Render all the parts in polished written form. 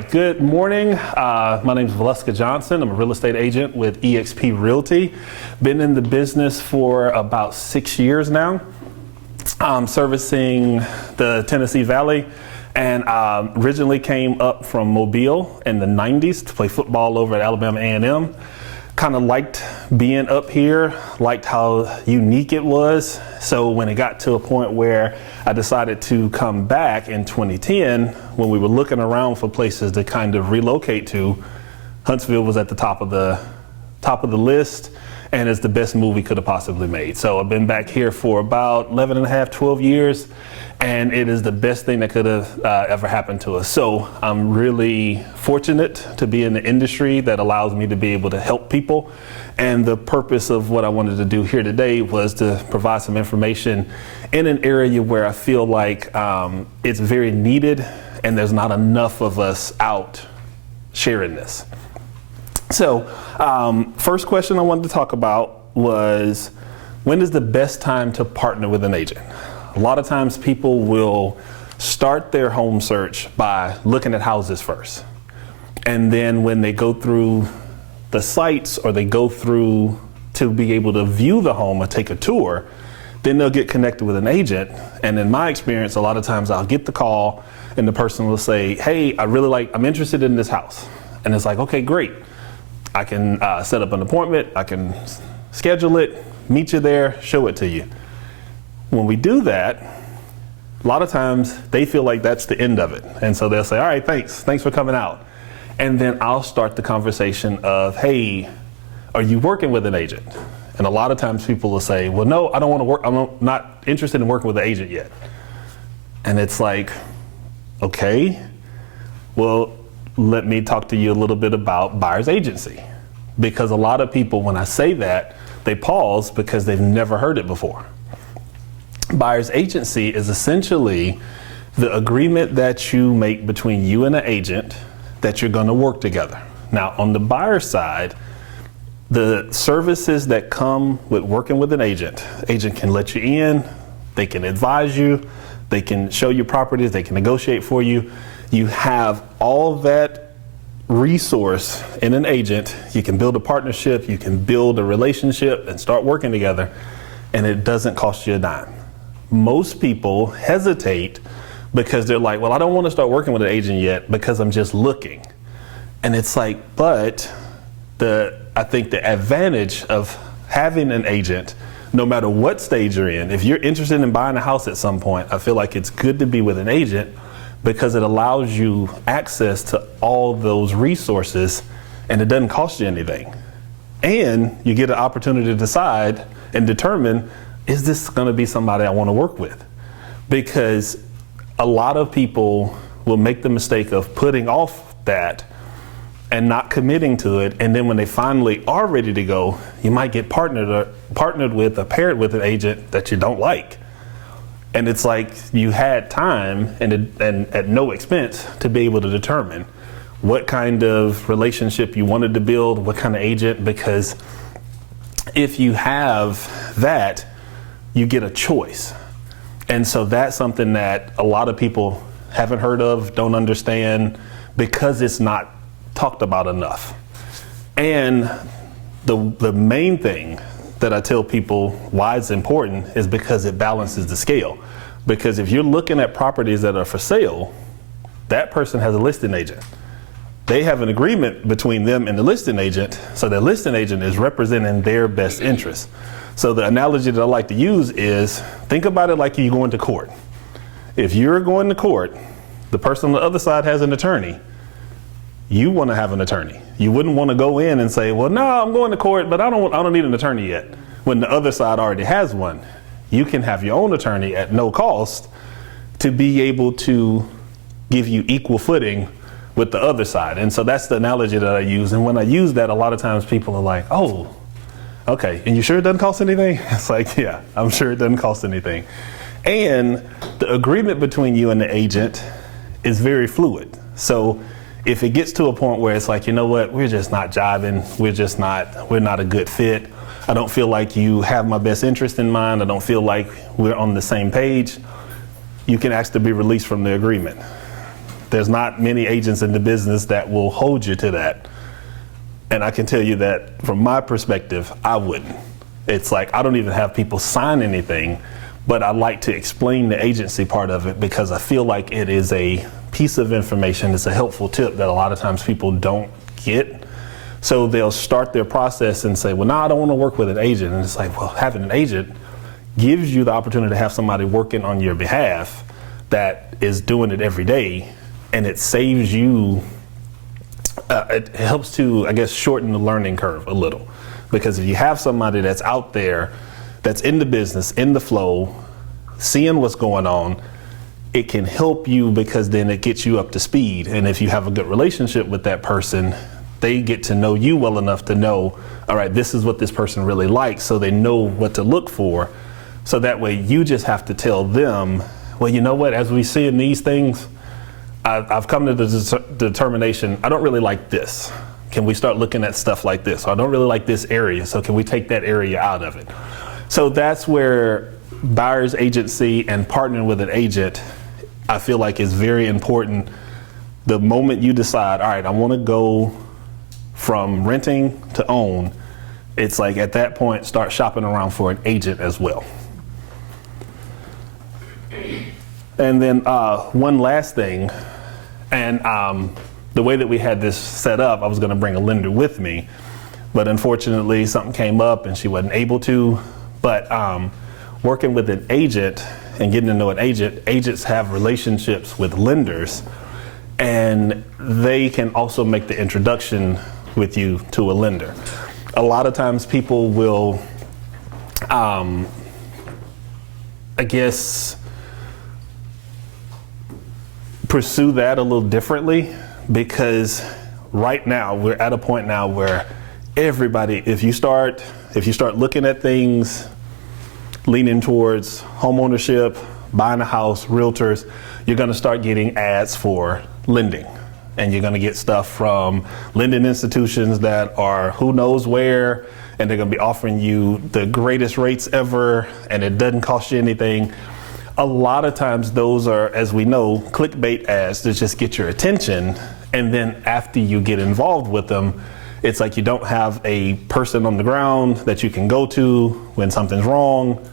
right, good morning. My name is Valeska Johnson. I'm a real estate agent with EXP Realty. Been in the business for about 6 years now. I'm servicing the Tennessee Valley and originally came up from Mobile in the 90s to play football over at Alabama A&M. Kind of liked being up here, liked how unique it was. So when it got to a point where I decided to come back in 2010, when we were looking around for places to kind of relocate to, Huntsville was at the top of the list, and it's the best move we could have possibly made. So I've been back here for about 11 and a half, 12 years, and it is the best thing that could have ever happened to us. So I'm really fortunate to be in the industry that allows me to be able to help people. And the purpose of what I wanted to do here today was to provide some information in an area where I feel like it's very needed and there's not enough of us out sharing this. So first question I wanted to talk about was, when is the best time to partner with an agent? A lot of times people will start their home search by looking at houses first. And then when they go through the sites or they go through to be able to view the home or take a tour, then they'll get connected with an agent. And in my experience, a lot of times I'll get the call and the person will say, hey, I'm interested in this house. And it's like, okay, great. I can set up an appointment, I can schedule it, meet you there, show it to you. When we do that, a lot of times they feel like that's the end of it. And so they'll say, all right, thanks for coming out. And then I'll start the conversation of, hey, are you working with an agent? And a lot of times people will say, well, no, I don't want to work. I'm not interested in working with an agent yet. And it's like, okay, well, let me talk to you a little bit about buyer's agency. Because a lot of people, when I say that, they pause because they've never heard it before. Buyer's agency is essentially the agreement that you make between you and an agent that you're going to work together. Now, on the buyer side, the services that come with working with an agent can let you in, they can advise you, they can show you properties, they can negotiate for you. You have all that resource in an agent. You can build a partnership, you can build a relationship and start working together, and it doesn't cost you a dime. Most people hesitate because they're like, well, I don't want to start working with an agent yet because I'm just looking. And it's like, but I think the advantage of having an agent, no matter what stage you're in, if you're interested in buying a house at some point, I feel like it's good to be with an agent because it allows you access to all those resources and it doesn't cost you anything. And you get an opportunity to decide and determine, is this going to be somebody I want to work with? Because a lot of people will make the mistake of putting off that and not committing to it. And then when they finally are ready to go, you might get partnered with or paired with an agent that you don't like. And it's like you had time and at no expense to be able to determine what kind of relationship you wanted to build, what kind of agent, because if you have that, you get a choice. And so that's something that a lot of people haven't heard of, don't understand, because it's not talked about enough. And the main thing that I tell people why it's important is because it balances the scale. Because if you're looking at properties that are for sale, that person has a listing agent. They have an agreement between them and the listing agent, so the listing agent is representing their best interest. So the analogy that I like to use is, think about it like you're going to court. If you're going to court, the person on the other side has an attorney. You want to have an attorney. You wouldn't want to go in and say, well, no, I'm going to court, but I don't need an attorney yet. When the other side already has one, you can have your own attorney at no cost to be able to give you equal footing with the other side. And so that's the analogy that I use. And when I use that, a lot of times people are like, oh, okay, and you sure it doesn't cost anything? It's like, yeah, I'm sure it doesn't cost anything. And the agreement between you and the agent is very fluid. So if it gets to a point where it's like, you know what, we're just not jiving, we're not a good fit, I don't feel like you have my best interest in mind, I don't feel like we're on the same page, you can ask to be released from the agreement. There's not many agents in the business that will hold you to that. And I can tell you that from my perspective, I wouldn't. It's like, I don't even have people sign anything, but I like to explain the agency part of it because I feel like it is a piece of information. It's a helpful tip that a lot of times people don't get. So they'll start their process and say, well, no, I don't want to work with an agent. And it's like, well, having an agent gives you the opportunity to have somebody working on your behalf that is doing it every day, and it saves you, it helps to, I guess, shorten the learning curve a little. Because if you have somebody that's out there, that's in the business, in the flow, seeing what's going on, it can help you because then it gets you up to speed. And if you have a good relationship with that person, they get to know you well enough to know, all right, this is what this person really likes, so they know what to look for. So that way you just have to tell them, well, you know what, as we see in these things, I've come to the determination, I don't really like this. Can we start looking at stuff like this? Or I don't really like this area, so can we take that area out of it? So that's where buyer's agency and partnering with an agent, I feel like, is very important. The moment you decide, all right, I want to go from renting to own, it's like at that point, start shopping around for an agent as well. And then one last thing, and the way that we had this set up, I was going to bring a lender with me, but unfortunately something came up and she wasn't able to. But working with an agent and getting to know an agent, agents have relationships with lenders, and they can also make the introduction with you to a lender. A lot of times people will, I guess, pursue that a little differently, because right now we're at a point now where everybody, if you start looking at things leaning towards home ownership, buying a house, realtors, you're going to start getting ads for lending. And you're going to get stuff from lending institutions that are who knows where, and they're going to be offering you the greatest rates ever, and it doesn't cost you anything. A lot of times those are, as we know, clickbait ads to just get your attention. And then after you get involved with them, it's like you don't have a person on the ground that you can go to when something's wrong.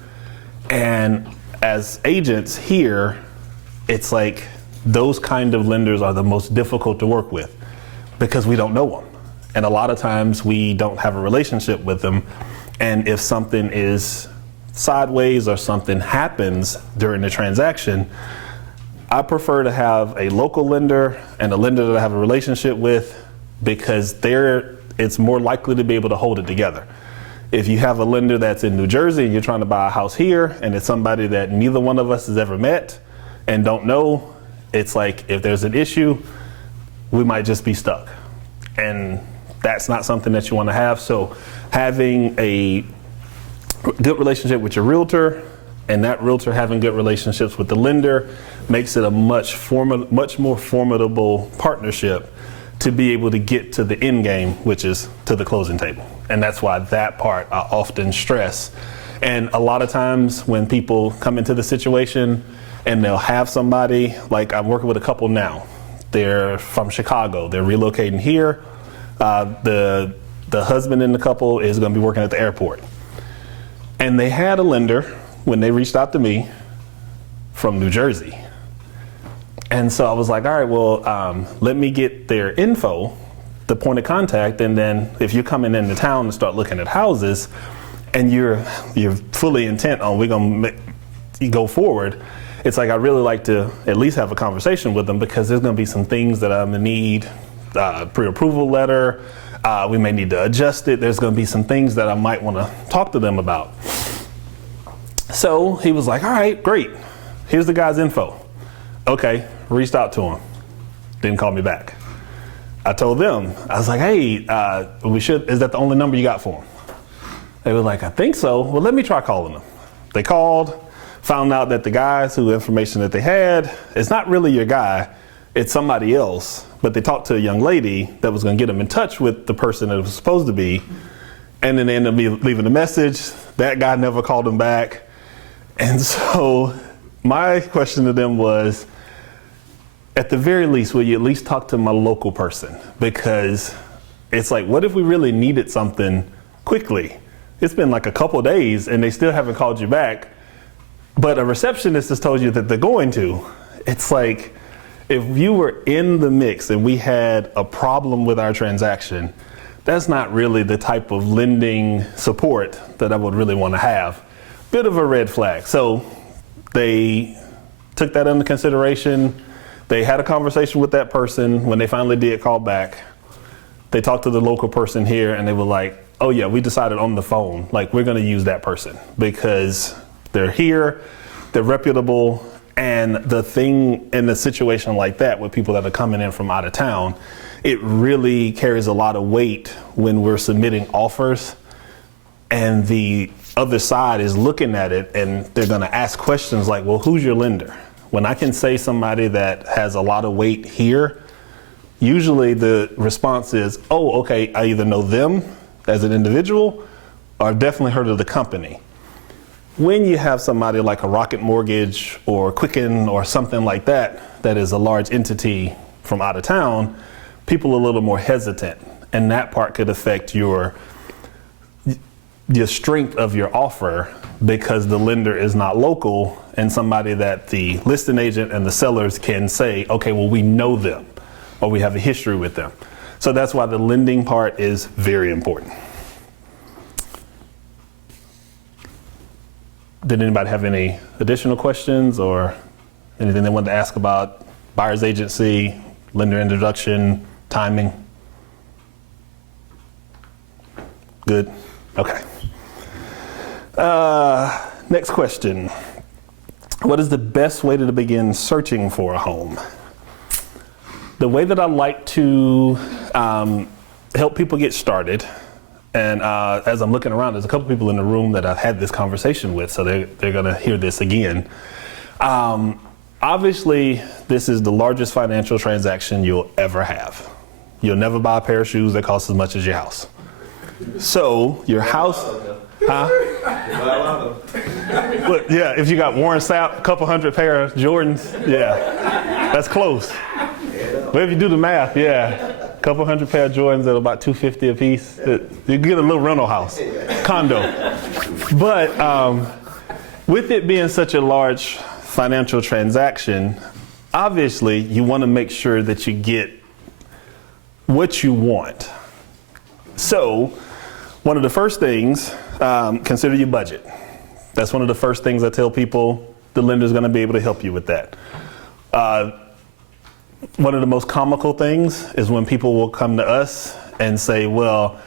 And as agents here, it's like those kind of lenders are the most difficult to work with because we don't know them. And a lot of times we don't have a relationship with them. And if something is sideways or something happens during the transaction, I prefer to have a local lender and a lender that I have a relationship with, because it's more likely to be able to hold it together. If you have a lender that's in New Jersey and you're trying to buy a house here, and it's somebody that neither one of us has ever met and don't know, it's like if there's an issue, we might just be stuck. And that's not something that you want to have. So having a good relationship with your realtor, and that realtor having good relationships with the lender, makes it a much more formidable partnership to be able to get to the end game, which is to the closing table. And that's why that part I often stress. And a lot of times when people come into the situation and they'll have somebody, like I'm working with a couple now, they're from Chicago, they're relocating here. The husband in the couple is going to be working at the airport. And they had a lender when they reached out to me from New Jersey. And so I was like, all right, well, let me get their info, the point of contact, and then if you're coming into town and start looking at houses and you're fully intent on we're going to go forward, it's like I really like to at least have a conversation with them, because there's going to be some things that I'm going to need, pre-approval letter, we may need to adjust it. There's going to be some things that I might want to talk to them about. So he was like, all right, great. Here's the guy's info. Okay, reached out to him. Didn't call me back. I told them, I was like, hey, is that the only number you got for him? They were like, I think so. Well, let me try calling them. They called, found out that the guys who information that they had, it's not really your guy, it's somebody else. But they talked to a young lady that was going to get them in touch with the person that it was supposed to be. And then they ended up leaving a message. That guy never called them back. And so my question to them was, at the very least, will you at least talk to my local person? Because it's like, what if we really needed something quickly? It's been like a couple days and they still haven't called you back, but a receptionist has told you that they're going to. It's like, if you were in the mix and we had a problem with our transaction, that's not really the type of lending support that I would really want to have. Bit of a red flag. So they took that into consideration. They had a conversation with that person. When they finally did call back, they talked to the local person here and they were like, oh yeah, we decided on the phone, like we're gonna use that person because they're here, they're reputable. And the thing in a situation like that with people that are coming in from out of town, it really carries a lot of weight when we're submitting offers and the other side is looking at it and they're gonna ask questions like, well, who's your lender? When I can say somebody that has a lot of weight here, usually the response is, oh, okay, I either know them as an individual or I've definitely heard of the company. When you have somebody like a Rocket Mortgage or Quicken or something like that, that is a large entity from out of town, people are a little more hesitant, and that part could affect your strength of your offer because the lender is not local and somebody that the listing agent and the sellers can say, okay, well, we know them or we have a history with them. So that's why the lending part is very important. Did anybody have any additional questions or anything they wanted to ask about buyer's agency, lender introduction, timing? Good. Okay. Next question. What is the best way to begin searching for a home? The way that I like to help people get started, and as I'm looking around, there's a couple people in the room that I've had this conversation with, so they're gonna hear this again. Obviously, this is the largest financial transaction you'll ever have. You'll never buy a pair of shoes that cost as much as your house. So your house, huh? Look, yeah, if you got Warren Sapp, a couple hundred pair of Jordans, yeah, that's close. Well, if you do the math, yeah. A couple hundred pair of Jordans at about $250 a piece. You can get a little rental house, condo. But with it being such a large financial transaction, obviously you want to make sure that you get what you want. So one of the first things, consider your budget. That's one of the first things I tell people. The lender's going to be able to help you with that. One of the most comical things is when people will come to us and say, well,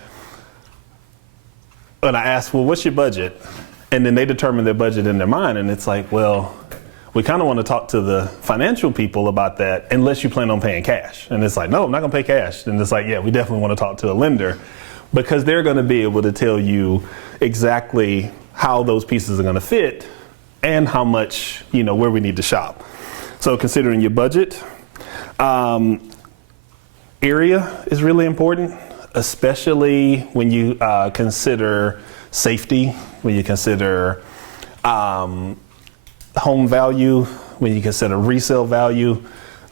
and I ask, well, what's your budget? And then they determine their budget in their mind. And it's like, well, we kind of want to talk to the financial people about that unless you plan on paying cash. And it's like, no, I'm not going to pay cash. And it's like, yeah, we definitely want to talk to a lender because they're going to be able to tell you exactly how those pieces are going to fit and how much, where we need to shop. So considering your budget, area is really important, especially when you consider safety, when you consider home value, when you consider resale value.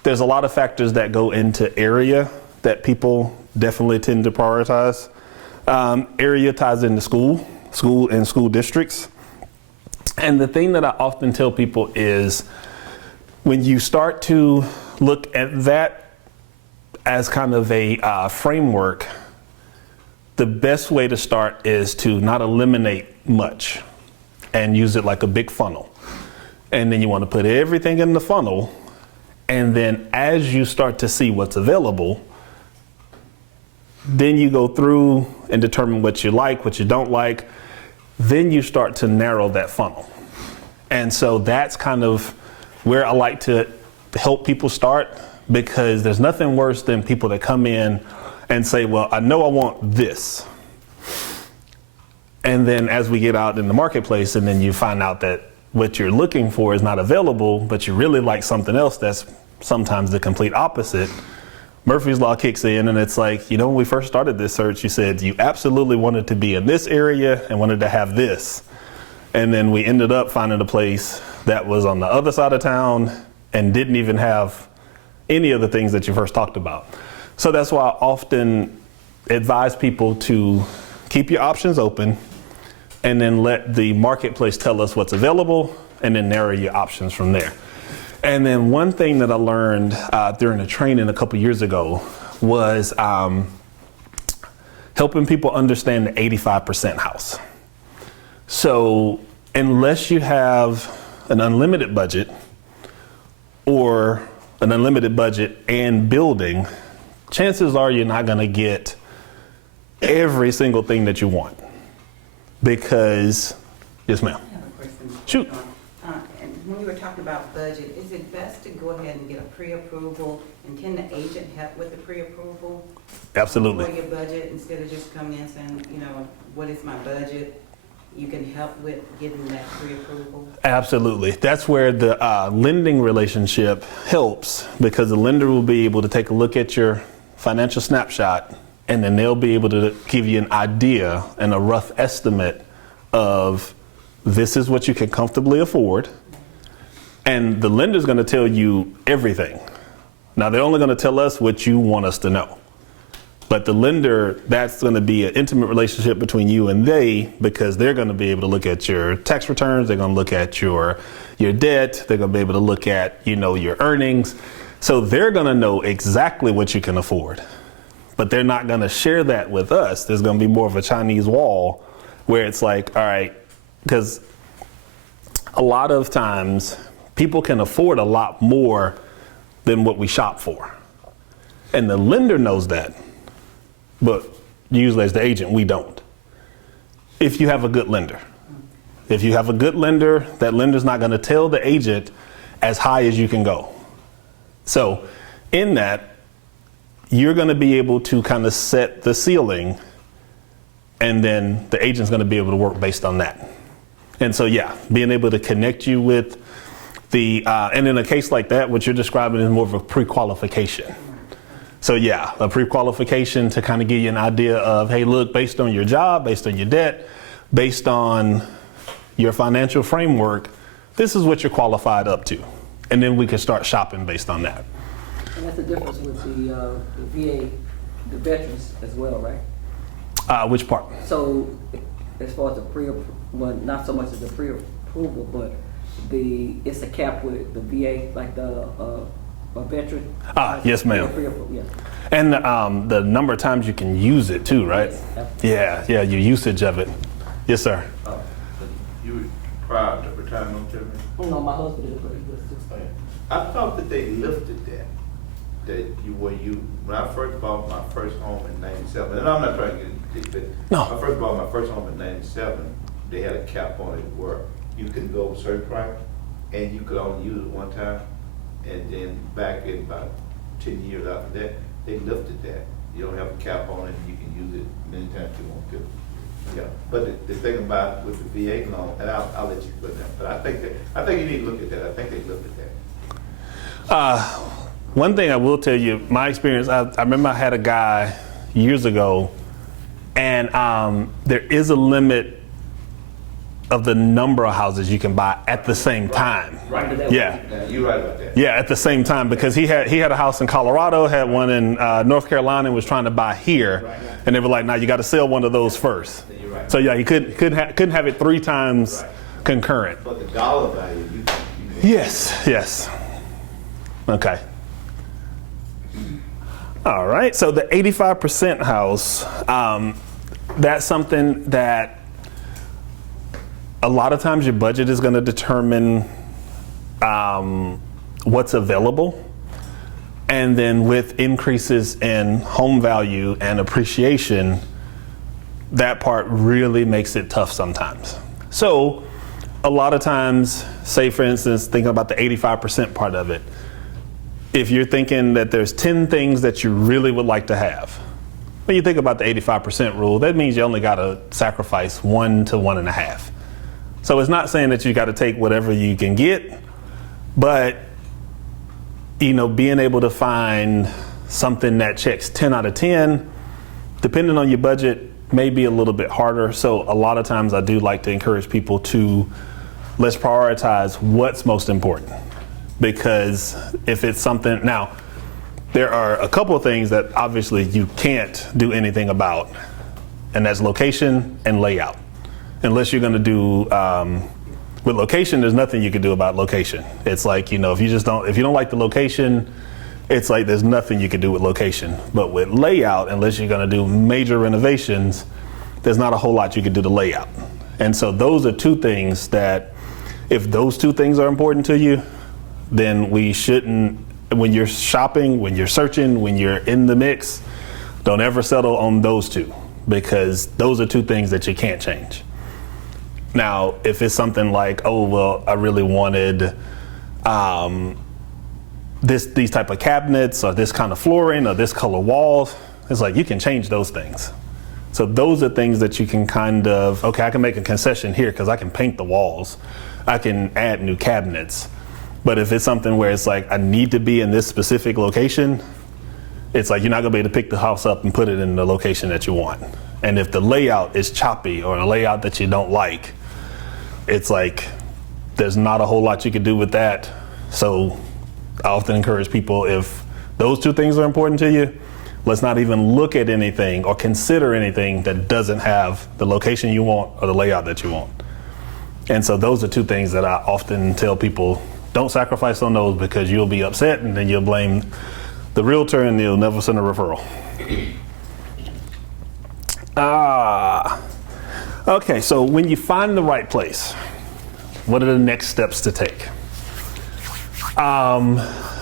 There's a lot of factors that go into area that people definitely tend to prioritize. Area ties into school and school districts. And the thing that I often tell people is when you start to look at that as kind of a framework, the best way to start is to not eliminate much and use it like a big funnel. And then you want to put everything in the funnel. And then as you start to see what's available, then you go through and determine what you like, what you don't like. Then you start to narrow that funnel. And so that's kind of where I like to help people start, because there's nothing worse than people that come in and say, well, I know I want this. And then as we get out in the marketplace and then you find out that what you're looking for is not available, but you really like something else that's sometimes the complete opposite, Murphy's Law kicks in and it's like, when we first started this search, you said you absolutely wanted to be in this area and wanted to have this. And then we ended up finding a place that was on the other side of town and didn't even have any of the things that you first talked about. So that's why I often advise people to keep your options open and then let the marketplace tell us what's available and then narrow your options from there. And then one thing that I learned during a training a couple years ago was helping people understand the 85% house. So unless you have an unlimited budget or an unlimited budget and building, chances are you're not going to get every single thing that you want. Because, yes ma'am. I have a question. Shoot. And when you were talking about budget, is it best to go ahead and get a pre-approval, and can the agent help with the pre-approval? Absolutely. For your budget, instead of just coming in saying, you know, what is my budget? You can help with getting that pre-approval? Absolutely. That's where the lending relationship helps, because the lender will be able to take a look at your financial snapshot, and then they'll be able to give you an idea and a rough estimate of this is what you can comfortably afford. And the lender's going to tell you everything. Now, they're only going to tell us what you want us to know. But the lender, that's going to be an intimate relationship between you and they, because they're going to be able to look at your tax returns. They're going to look at your debt. They're going to be able to look at, you know, your earnings. So they're going to know exactly what you can afford. But they're not going to share that with us. There's going to be more of a Chinese wall where it's like, all right, because a lot of times people can afford a lot more than what we shop for. And the lender knows that. But usually as the agent, we don't. If you have a good lender. If you have a good lender, that lender's not going to tell the agent as high as you can go. So in that, you're going to be able to kind of set the ceiling, and then the agent's going to be able to work based on that. And so, yeah, being able to connect you with the, and in a case like that, what you're describing is more of a pre-qualification. So yeah, a pre-qualification to kind of give you an idea of, hey, look, based on your job, based on your debt, based on your financial framework, this is what you're qualified up to. And then we can start shopping based on that. And that's the difference with the VA, the veterans as well, right? Which part? So as far as the well, not so much as the pre-approval, but it's a cap with the VA, like a veteran. Yes, ma'am. Yeah. And the number of times you can use it too, right? Yes, Yeah, your usage of it. Yes, sir. You were proud to retirement, don't you? No, my husband is, but he was too. I thought that they lifted that. When I first bought my first home in '97, and I'm not trying to get it, No. I first bought my first home in '97. They had a cap on it where you couldn't go over a certain price, and you could only use it one time. And then back in about 10 years after that, they lifted that. You don't have a cap on it, you can use it many times you want to. Yeah, but the thing about with the VA loan, and I'll let you put that, but I think you need to look at that. I think they lifted that. One thing I will tell you, my experience, I remember I had a guy years ago, and there is a limit of the number of houses you can buy at the same time. Right. Yeah. You're right about that. Yeah, at the same time, because he had a house in Colorado, had one in North Carolina, and was trying to buy here, Right. and they were like, "No, you got to sell one of those first." You're right. So yeah, he couldn't have it 3 times concurrent. But the dollar value, you Yes. Okay. All right. So the 85% house, that's something that a lot of times your budget is going to determine what's available. And then with increases in home value and appreciation, that part really makes it tough sometimes. So a lot of times, say for instance, thinking about the 85% part of it, if you're thinking that there's 10 things that you really would like to have, when you think about the 85% rule, that means you only got to sacrifice 1 to 1.5. So it's not saying that you got to take whatever you can get, but being able to find something that checks 10 out of 10, depending on your budget, may be a little bit harder. So a lot of times I do like to encourage people to let's prioritize what's most important. Because if it's something, now there are a couple of things that obviously you can't do anything about, and that's location and layout. Unless you're going to do, with location, there's nothing you can do about location. It's like, you know, if you don't like the location, it's like there's nothing you can do with location. But with layout, unless you're going to do major renovations, there's not a whole lot you can do to layout. And so those are two things that, if those two things are important to you, then we shouldn't, when you're shopping, when you're searching, when you're in the mix, don't ever settle on those two, because those are two things that you can't change. Now, if it's something like, oh, well, I really wanted these type of cabinets, or this kind of flooring, or this color walls, it's like you can change those things. So those are things that you can kind of, okay, I can make a concession here because I can paint the walls. I can add new cabinets. But if it's something where it's like, I need to be in this specific location, it's like you're not gonna be able to pick the house up and put it in the location that you want. And if the layout is choppy or a layout that you don't like, it's like there's not a whole lot you can do with that. So I often encourage people, if those two things are important to you, let's not even look at anything or consider anything that doesn't have the location you want or the layout that you want. And so those are two things that I often tell people, don't sacrifice on those, because you'll be upset and then you'll blame the realtor and you'll never send a referral. Okay, so when you find the right place, what are the next steps to take?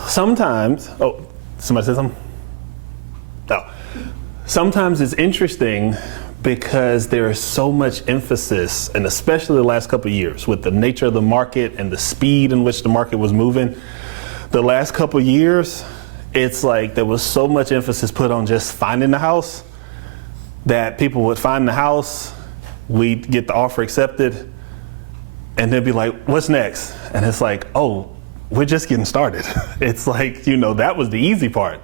Sometimes, oh, somebody said something? No. Sometimes it's interesting because there is so much emphasis, and especially the last couple of years with the nature of the market and the speed in which the market was moving, the last couple of years, it's like there was so much emphasis put on just finding the house that people would find the house, we'd get the offer accepted, and they'd be like, what's next? And it's like, oh, we're just getting started. It's like, you know, that was the easy part.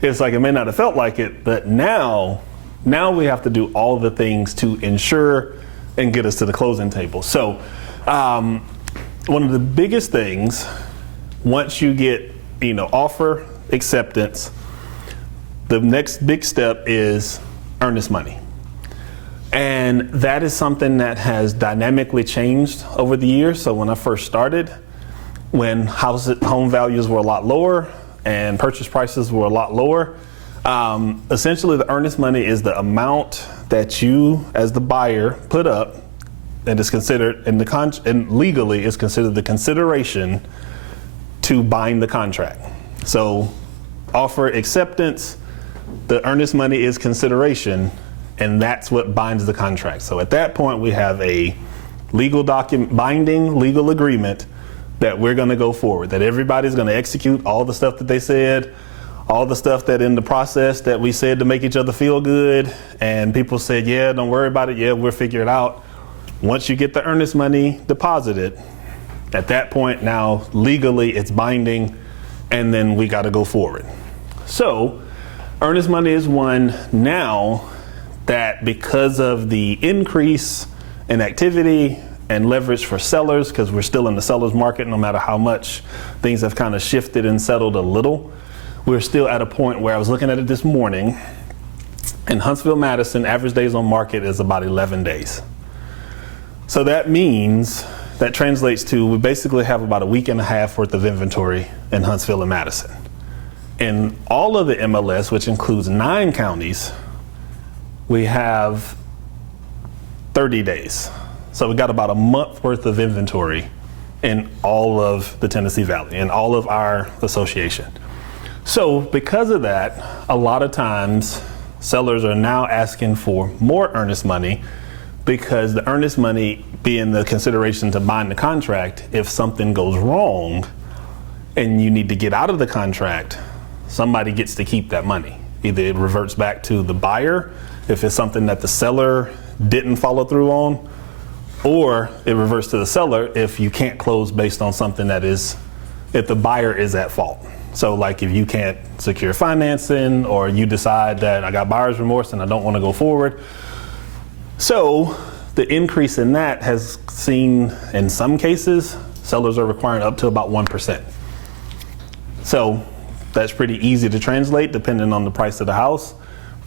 It's like, it may not have felt like it, but now we have to do all the things to ensure and get us to the closing table. So one of the biggest things, once you get, you know, offer acceptance, the next big step is earnest money. And that is something that has dynamically changed over the years. So when I first started, when home values were a lot lower and purchase prices were a lot lower, essentially the earnest money is the amount that you as the buyer put up, and is considered and legally is considered the consideration to bind the contract. So offer acceptance, the earnest money is consideration, and that's what binds the contract. So at that point we have a legal document, binding legal agreement that we're going to go forward, that everybody's going to execute all the stuff that they said, all the stuff that in the process that we said to make each other feel good, and people said, yeah, don't worry about it, yeah, we'll figure it out. Once you get the earnest money deposited, at that point now legally it's binding, and then we got to go forward. So earnest money is one now that, because of the increase in activity and leverage for sellers, because we're still in the seller's market, no matter how much things have kind of shifted and settled a little, we're still at a point where I was looking at it this morning. In Huntsville, Madison, average days on market is about 11 days. So that means, that translates to, we basically have about a week and a half worth of inventory in Huntsville and Madison. In all of the MLS, which includes 9 counties, we have 30 days. So we got about a month worth of inventory in all of the Tennessee Valley, in all of our association. So because of that, a lot of times sellers are now asking for more earnest money, because the earnest money being the consideration to bind the contract, if something goes wrong and you need to get out of the contract, somebody gets to keep that money. Either it reverts back to the buyer if it's something that the seller didn't follow through on, or it reverts to the seller if you can't close based on something that is, if the buyer is at fault. So like if you can't secure financing, or you decide that I got buyer's remorse and I don't want to go forward. So the increase in that has seen, in some cases, sellers are requiring up to about 1%. So That's pretty easy to translate depending on the price of the house.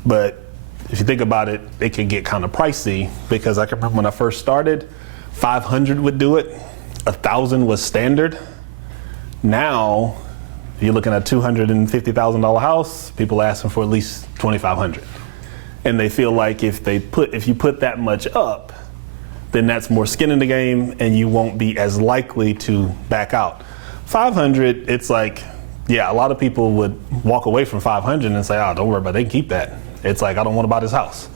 But if you think about it, it can get kind of pricey, because I can remember when I first started, 500 would do it. 1,000 was standard. Now, you're looking at a $250,000 house, people asking for at least 2,500. And they feel like if you put that much up, then that's more skin in the game and you won't be as likely to back out. 500, it's like, yeah, a lot of people would walk away from 500 and say, oh, don't worry about it, they can keep that. It's like, I don't want to buy this house.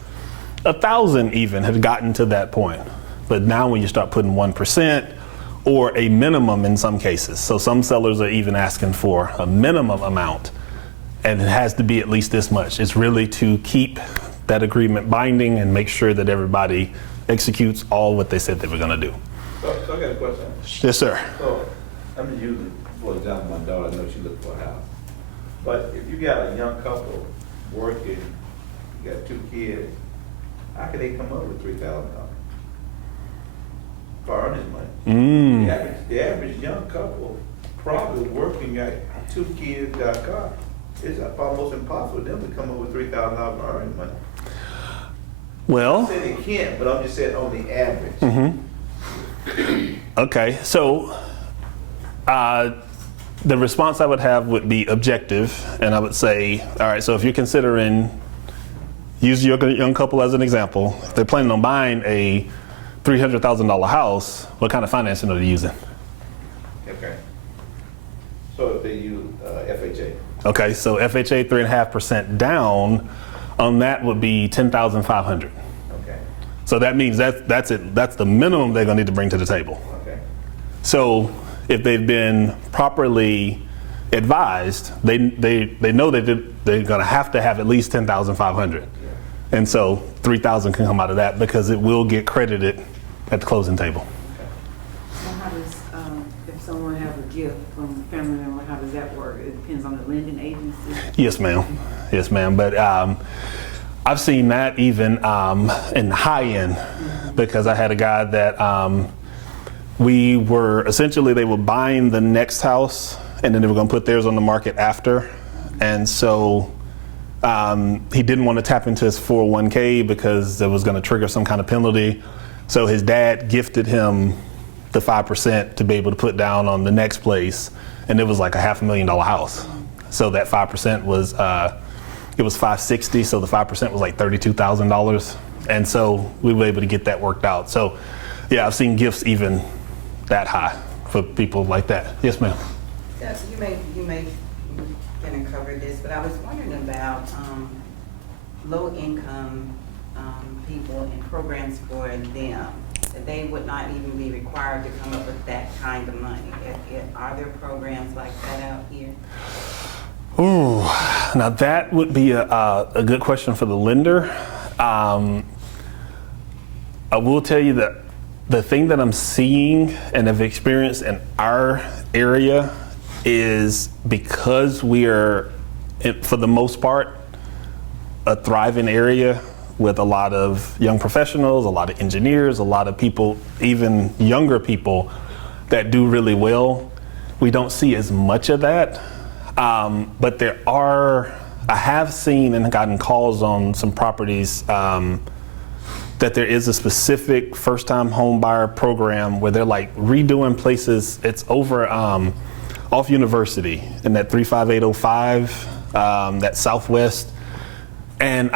1,000 even had gotten to that point. But now when you start putting 1% or a minimum in some cases, so some sellers are even asking for a minimum amount, and it has to be at least this much. It's really to keep that agreement binding and make sure that everybody executes all what they said they were going to do. So I got a question. Yes, sir. So I'm just using, for example, my daughter, I know she looked for a house. But if you got a young couple working, you got 2 kids, how can they come up with $3,000 for earnest money? The average young couple probably working, got 2 kids, got a car. It's almost impossible for them to come up with $3,000 for earnest money. Well, I said they can't, but I'm just saying on the average. okay, so the response I would have would be objective, and I would say, all right, so if you're considering, use your young couple as an example, if they're planning on buying a $300,000 house, what kind of financing are they using? Okay. So if they use FHA. Okay, so FHA 3.5% down on that would be $10,500. Okay. So that means that's it. That's the minimum they're gonna need to bring to the table. Okay. So if they've been properly advised, they know that they're gonna have to have at least $10,500. And so 3,000 can come out of that because it will get credited at the closing table. So how does, if someone has a gift from a family member, how does that work? It depends on the lending agency? Yes, ma'am. Yes, ma'am. But I've seen that even in the high end, because I had a guy that we were essentially, they were buying the next house and then they were going to put theirs on the market after. And so he didn't want to tap into his 401k because it was going to trigger some kind of penalty. So his dad gifted him the 5% to be able to put down on the next place. And it was like a $500,000 house. So that 5% was, it was $560. So the 5% was like $32,000. And so we were able to get that worked out. So yeah, I've seen gifts even that high for people like that. Yes, ma'am. Yeah, you may can cover this, but I was wondering about low income people and programs for them. That they would not even be required to come up with that kind of money. Are there programs like that out here? Ooh, now that would be a good question for the lender. I will tell you that the thing that I'm seeing and have experienced in our area is, because we are, for the most part, a thriving area with a lot of young professionals, a lot of engineers, a lot of people, even younger people that do really well. We don't see as much of that, but there are, I have seen and gotten calls on some properties that there is a specific first-time home buyer program where they're like redoing places. It's over off University in that 35805, that Southwest. And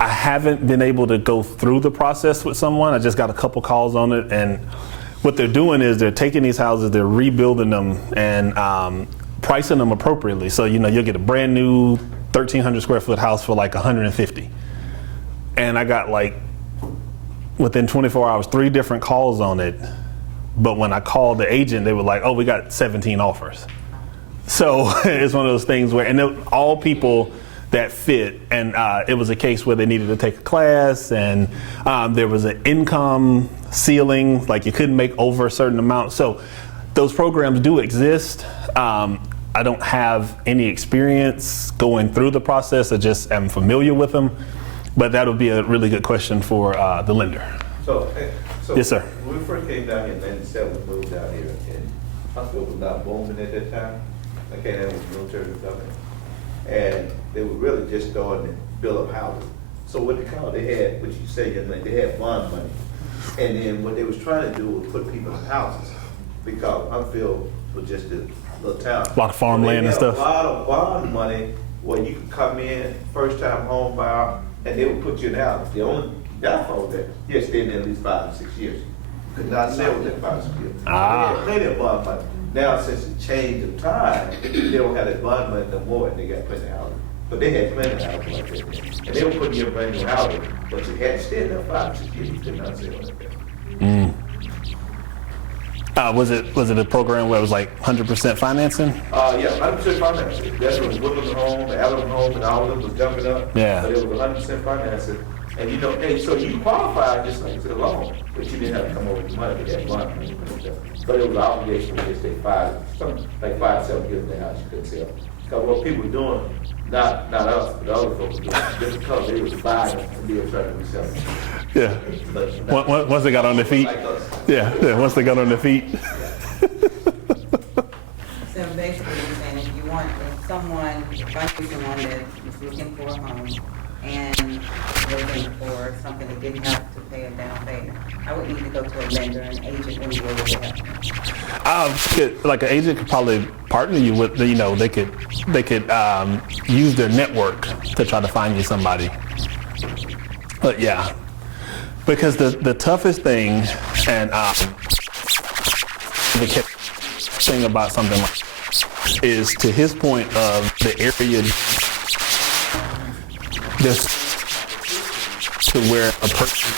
I haven't been able to go through the process with someone. I just got a couple calls on it. And what they're doing is they're taking these houses, they're rebuilding them and pricing them appropriately. So, you know, you'll get a brand new 1,300 square foot house for like 150. And I got like, within 24 hours, 3 different calls on it. But when I called the agent, they were like, oh, we got 17 offers. So it's one of those things where, and they're all people that fit. And it was a case where they needed to take a class, and there was an income ceiling, like you couldn't make over a certain amount. So those programs do exist. I don't have any experience going through the process. I just am familiar with them. But that would be a really good question for the lender. So Yes, sir. When we first came down here in '97, we moved down here, and Huntsville was not booming at that time. I came in with military government. And they were really just starting to build up houses. So what they called, they had, what you say, they had bond money. And then what they was trying to do was put people in houses, because Huntsville was just a little town. A lot of farmland and stuff. A lot of bond money where you could come in, first time home buyer, and they would put you in the house. The only downfall was that you had to stay in there at least 5 to 6 years. You could not sell within 5 to 6 years. Ah. They had plenty of bond money. Now, since the change of time, they don't have that bond money no more, and they got plenty of houses. But they had plenty of houses like that. And they were putting you in brand new houses, but you had to stay in there 5 to 6 years. You could not sell like that. Was it a program where it was like 100% financing? Yeah, 100% financing. That's when Woodland Home, Allen Home, and all of them was jumping up. Yeah. But it was 100% financing. And you know, and so you qualified just like to the loan, but you didn't have to come over with money to get money. But it was an obligation to just stay 5 to 7 years in the house you couldn't sell. Because what people were doing, not us, but other folks were doing, just because they was buying and they were trying to resell it. Yeah. But Once they got on their feet. like us. Yeah. Once they got on their feet. So basically, you're saying if someone, if I knew someone that was looking for a home and looking for something that didn't have to pay a down payment, I would need to go to a lender, an agent, when you go to help. Like an agent could probably partner you with, they could use their network to try to find you somebody. But yeah, because the toughest thing, and the thing about something like is, to his point of the area, just to where a person.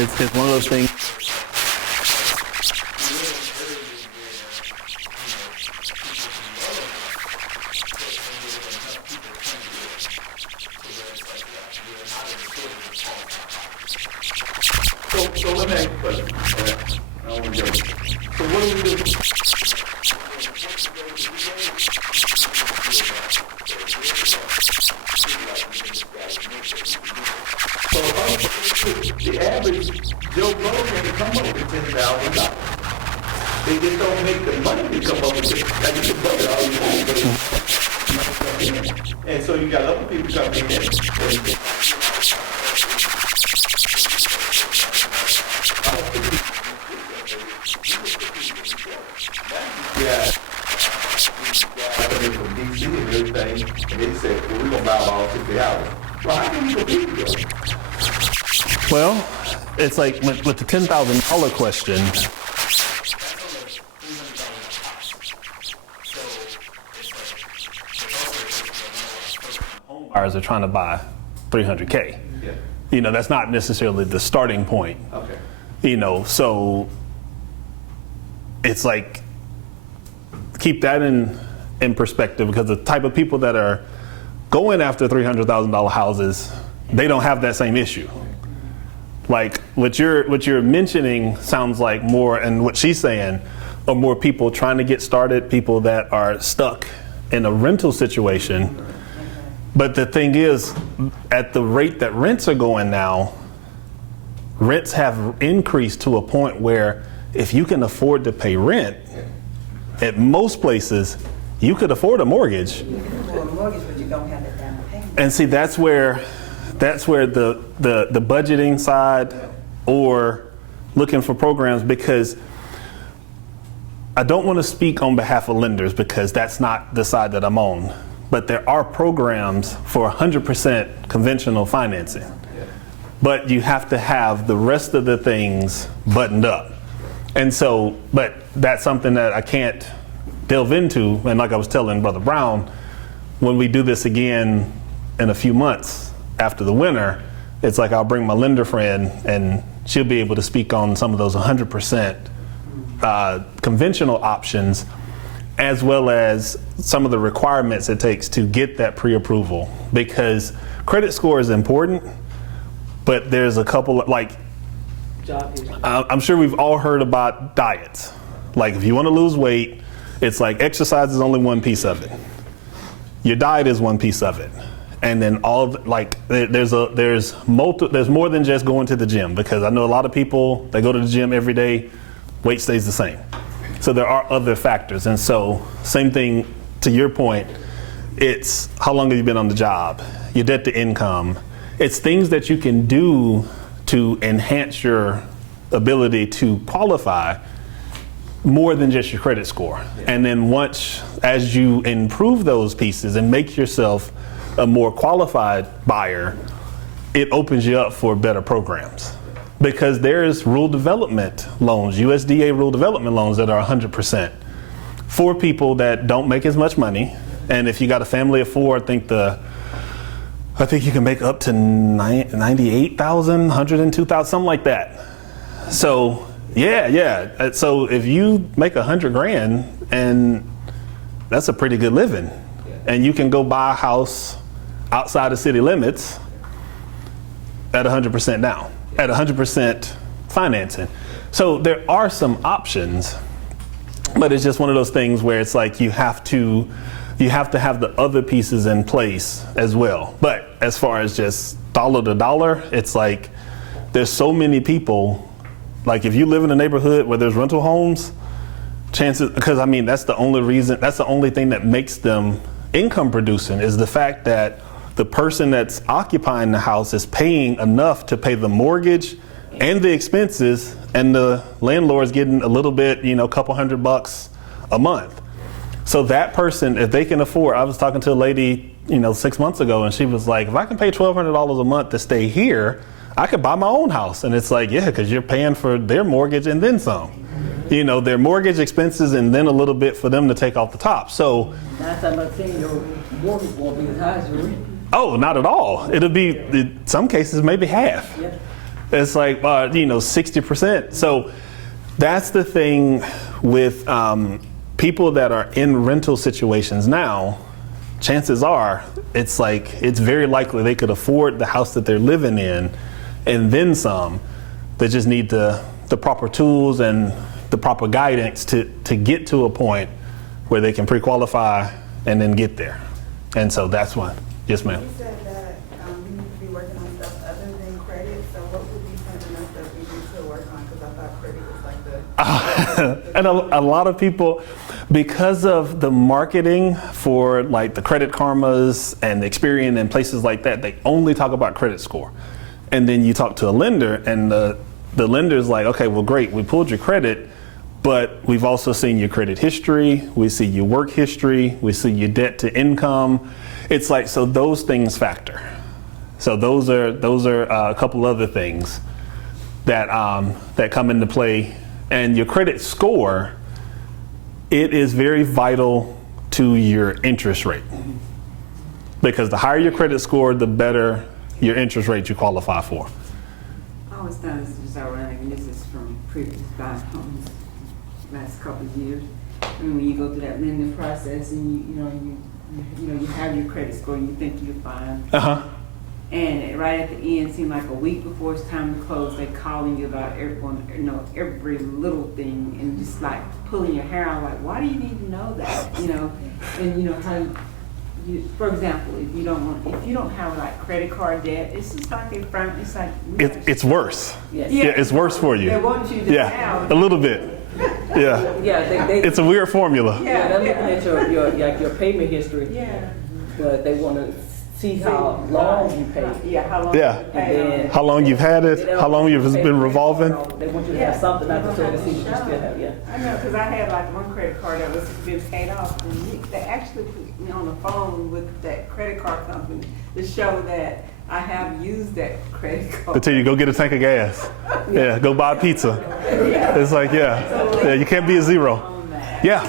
It's one of those things. So let me ask you a question. I don't want to go. So what do we do? So the average Joe Blow can come up with $10,000. They just don't make the money to come up with it. Like it's a budget all you need. And so you got other people coming in. Yeah. From DC and everything, and they said, well, we're going to buy them all 50 houses. Well, how can you compete with them? Well, it's like with the $10,000 question. Home buyers are trying to buy $300K. Yeah. That's not necessarily the starting point. Okay. So it's like, keep that in perspective, because the type of people that are going after $300,000 houses, they don't have that same issue. Like what you're mentioning sounds like more, and what she's saying are more people trying to get started, people that are stuck in a rental situation. But the thing is, at the rate that rents are going now, rents have increased to a point where if you can afford to pay rent, at most places, you could afford a mortgage. You can afford a mortgage, but you don't have that down payment. And see, that's where the budgeting side, or looking for programs, because I don't want to speak on behalf of lenders, because that's not the side that I'm on. But there are programs for 100% conventional financing. But you have to have the rest of the things buttoned up. And so, but that's something that I can't delve into. And like I was telling Brother Brown, when we do this again in a few months after the winter, it's like I'll bring my lender friend and she'll be able to speak on some of those 100% conventional options. as well as some of the requirements it takes to get that pre-approval, because credit score is important, but there's a couple like, Job history. I'm sure we've all heard about diets. Like if you want to lose weight, it's like exercise is only one piece of it. Your diet is one piece of it. And then there's more than just going to the gym, because I know a lot of people, they go to the gym every day, weight stays the same. So there are other factors. And so same thing to your point, it's how long have you been on the job, your debt to income. It's things that you can do to enhance your ability to qualify more than just your credit score. And then as you improve those pieces and make yourself a more qualified buyer, it opens you up for better programs. Because there's rural development loans, USDA rural development loans that are 100% for people that don't make as much money. And if you got a family of four, I think you can make up to 98,000, 102,000, something like that. So yeah. So if you make $100,000, and that's a pretty good living, and you can go buy a house outside of city limits at 100% down, at 100% financing. So there are some options, but it's just one of those things where it's like you have to have the other pieces in place as well. But as far as just dollar to dollar, it's like there's so many people. Like if you live in a neighborhood where there's rental homes, chances, because I mean that's the only thing that makes them income producing, is the fact that the person that's occupying the house is paying enough to pay the mortgage and the expenses, and the landlord's getting a little bit, a couple $100 a month. So that person, if they can afford, I was talking to a lady, 6 months ago, and she was like, if I can pay $1,200 a month to stay here, I could buy my own house. And it's like, yeah, because you're paying for their mortgage and then some. Their mortgage expenses and then a little bit for them to take off the top. So 9 times out of 10, your mortgage won't be as high as your rent. oh, not at all. It'll be, in some cases, maybe half. Yeah. It's like, 60%. So that's the thing with people that are in rental situations now. Chances are, it's very likely they could afford the house that they're living in and then some. They just need the proper tools and the proper guidance to get to a point where they can pre-qualify and then get there. And so that's one. Yes, ma'am. You said that you need to be working on stuff other than credit, so what would be something else that we need to work on? Because I thought credit was like the... And a lot of people, because of the marketing for like the Credit Karmas and the Experian and places like that, they only talk about credit score. And then you talk to a lender, and the lender's like, okay, well, great, we pulled your credit, but we've also seen your credit history, we see your work history, we see your debt to income. It's like, so those things factor. So those are a couple other things that come into play. And your credit score, it is very vital to your interest rate, because the higher your credit score, the better your interest rate you qualify for. I always thought this was ironic, and this is from previous buying homes, last couple of years. And when you go through that lending process, and you have your credit score, and you think you're fine. And right at the end, seemed like a week before it's time to close, they calling you about every little thing, and just like pulling your hair out. Like, why do you need to know that? And how. For example, if you don't have like credit card debt, it's just like It's worse. Yes. Yeah, it's worse for you. They want you to have a little bit. Yeah. Yeah, they It's a weird formula. they're looking at your payment history. Yeah. But they want to see how long you pay. Yeah, how long Yeah. you pay. How long you've had it, how long you've been revolving. They want you to have something out there to see what you still have, yeah. I know, because I had like one credit card that was been paid off, and they actually put me on the phone with that credit card company to show that I have used that credit card. Until you go get a tank of gas. Yeah, go buy a pizza. It's like, yeah, you can't be a zero. Yeah.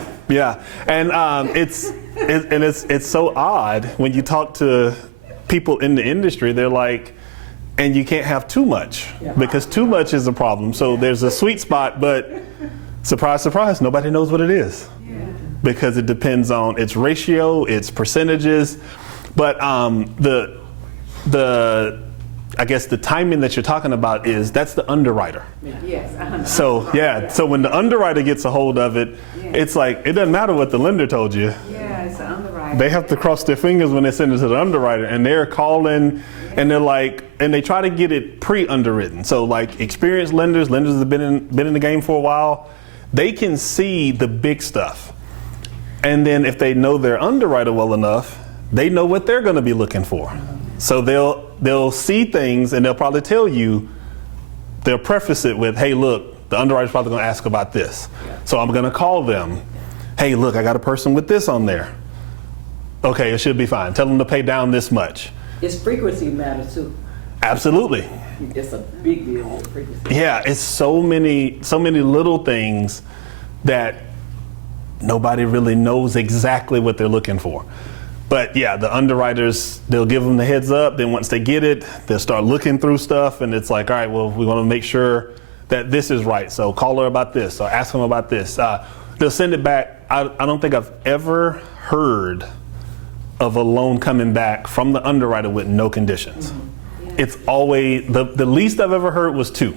And it's so odd when you talk to people in the industry. They're like, and you can't have too much, because too much is a problem. So there's a sweet spot, but surprise, surprise, nobody knows what it is. because it depends on its ratio, its percentages. But I guess the timing that you're talking about that's the underwriter. Yes. So so when the underwriter gets a hold of it, it's like, it doesn't matter what the lender told you. Yeah, it's an underwriter. They have to cross their fingers when they send it to the underwriter, and they're calling and they're like, and they try to get it pre-underwritten. So like experienced lenders that have been in the game for a while, they can see the big stuff. And then if they know their underwriter well enough, they know what they're going to be looking for. So they'll see things, and they'll probably tell you, they'll preface it with, hey, look, the underwriter's probably going to ask about this. So I'm going to call them. Hey, look, I got a person with this on there. Okay, it should be fine. Tell them to pay down this much. It's frequency matter too. Absolutely. It's a big deal with frequency. Yeah, it's so many little things that nobody really knows exactly what they're looking for. But yeah, the underwriters, they'll give them the heads up. Then once they get it, they'll start looking through stuff, and it's like, all right, well, we want to make sure that this is right. So call her about this, or ask them about this. They'll send it back. I don't think I've ever heard of a loan coming back from the underwriter with no conditions. It's always, the least I've ever heard was 2.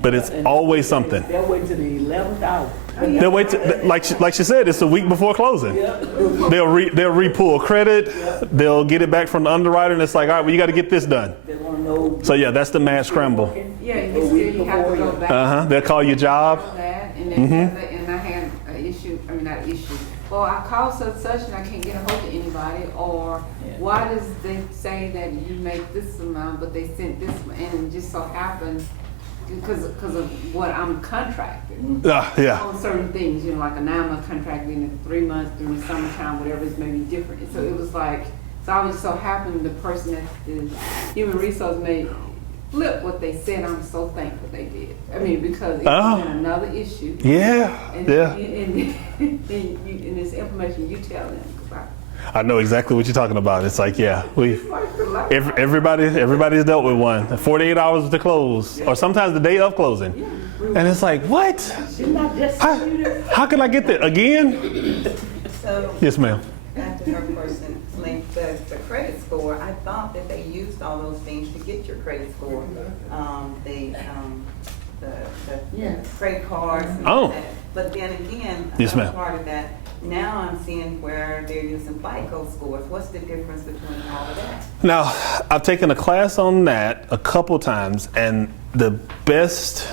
But it's always something. They'll wait till the 11th hour. They'll wait to, like she said, it's a week before closing. They'll re-pull credit. They'll get it back from the underwriter, and it's like, all right, well, you got to get this done. They want to know. So yeah, that's the mad scramble. Yeah, you have to go back. They'll call your job. That, and then I had an issue. I mean, not an issue. Well, I called such and I can't get a hold of anybody. Or why does they say that you make this amount, but they sent this, and it just so happened because of what I'm contracted on certain things, like a 9-month contract, then 3 months during the summertime, whatever is maybe different. And so it was like, so I was so happy the person at the human resource may flip what they said. I'm so thankful they did. I mean, because it's been another issue. And this information you tell them. I know exactly what you're talking about. It's like, everybody's dealt with one. 48 hours to close, or sometimes the day of closing. And it's like, what? How can I get that again? So, yes, ma'am. after her person linked the credit score, I thought that they used all those things to get your credit score. The credit cards and all that. But then again, yes, ma'am. part of that, now I'm seeing where they're using FICO scores. What's the difference between all of that? Now, I've taken a class on that a couple times, and the best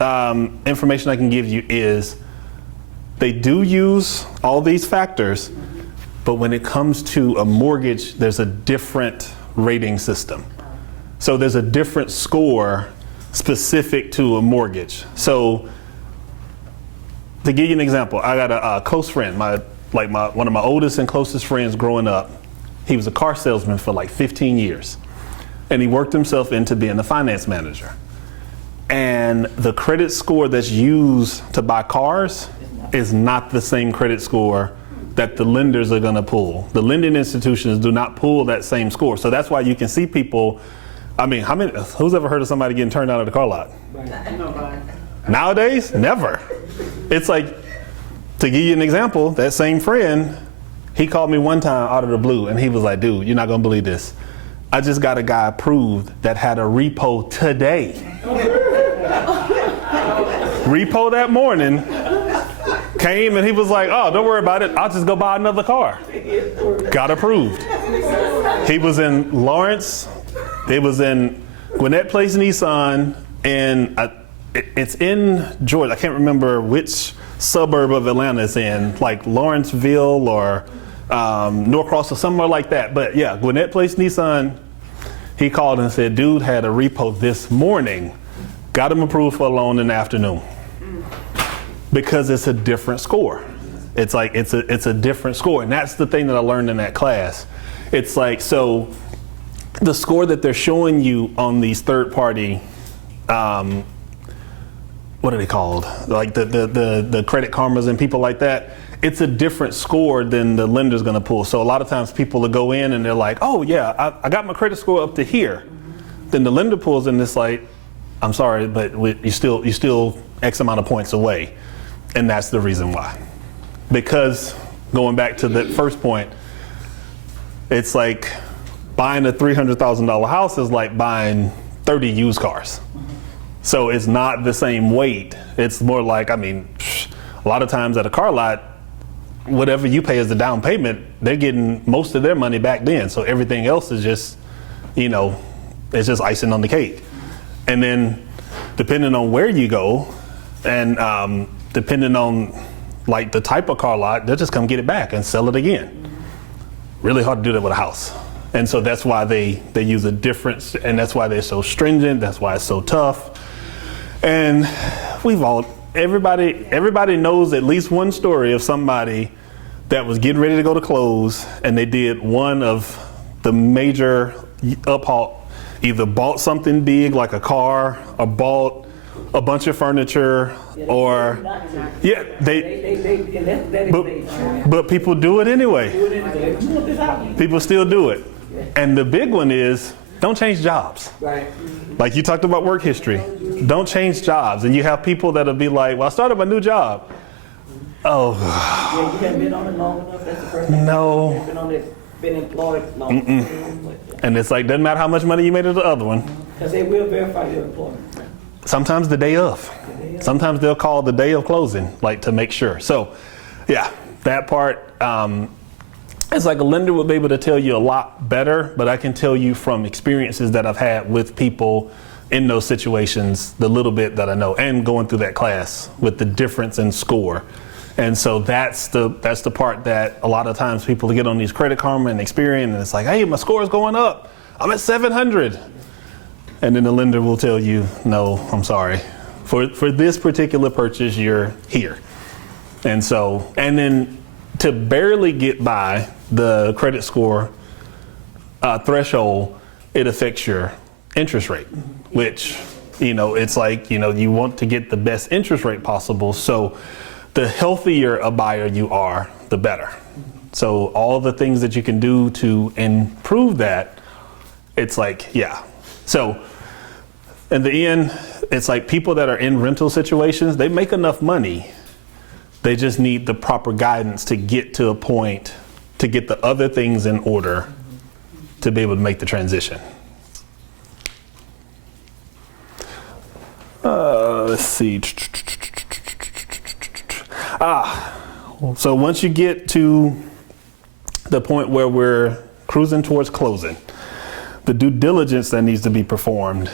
information I can give you is they do use all these factors, but when it comes to a mortgage, there's a different rating system. So there's a different score specific to a mortgage. So to give you an example, I got a close friend, one of my oldest and closest friends growing up. He was a car salesman for like 15 years, and he worked himself into being a finance manager. And the credit score that's used to buy cars is not the same credit score that the lenders are going to pull. The lending institutions do not pull that same score. So that's why you can see people. I mean, who's ever heard of somebody getting turned out of the car lot? Nobody. Nowadays, never. It's like, to give you an example, that same friend, he called me one time out of the blue, and he was like, dude, you're not gonna believe this. I just got a guy approved that had a repo today. Repo that morning, came and he was like, oh, don't worry about it. I'll just go buy another car. Got approved. He was in Lawrence. It was in Gwinnett Place, Nissan, and it's in Georgia. I can't remember which suburb of Atlanta it's in, like Lawrenceville or Norcross or somewhere like that. But yeah, Gwinnett Place, Nissan. He called and said, dude had a repo this morning. Got him approved for a loan in the afternoon. Because it's a different score. It's like, it's a different score. And that's the thing that I learned in that class. It's like, so the score that they're showing you on these third party, what are they called? Like the Credit Karmas and people like that. It's a different score than the lender's gonna pull. So a lot of times people will go in and they're like, oh yeah, I got my credit score up to here. Then the lender pulls in, it's like, I'm sorry, but you're still X amount of points away. And that's the reason why. because going back to the first point, it's like buying a $300,000 house is like buying 30 used cars. So it's not the same weight. It's more like, I mean, a lot of times at a car lot, whatever you pay as the down payment, they're getting most of their money back then. So everything else is just, you know, it's just icing on the cake. And then depending on where you go and depending on like the type of car lot, they'll just come get it back and sell it again. Really hard to do that with a house. And so that's why they use a difference, and that's why they're so stringent, that's why it's so tough. And everybody knows at least one story of somebody that was getting ready to go to close, and they did one of the major uphaul, either bought something big like a car, or bought a bunch of furniture, or but people do it anyway. People still do it. And the big one is, don't change jobs. Right. Like you talked about work history. Don't change jobs. And you have people that'll be like, well, I started my new job. Oh. Yeah, you haven't been on it long enough. That's the first thing. No. You haven't been on it, been employed long enough. And it's like, doesn't matter how much money you made at the other one. Because they will verify your employment. Sometimes the day of. Sometimes they'll call the day of closing, like to make sure. So, yeah, that part, it's like a lender would be able to tell you a lot better, but I can tell you from experiences that I've had with people in those situations, the little bit that I know, and going through that class with the difference in score. And so that's the part that a lot of times people get on these Credit Karma and Experian, and it's like, hey, my score is going up. I'm at 700. And then the lender will tell you, no, I'm sorry. For this particular purchase, you're here. And so, and then to barely get by the credit score threshold, it affects your interest rate, which, you know, it's like, you know, you want to get the best interest rate possible. So the healthier a buyer you are, the better. So all the things that you can do to improve that, it's like, yeah. So in the end, it's like people that are in rental situations, they make enough money. They just need the proper guidance to get to a point to get the other things in order to be able to make the transition. Let's see. So once you get to the point where we're cruising towards closing, the due diligence that needs to be performed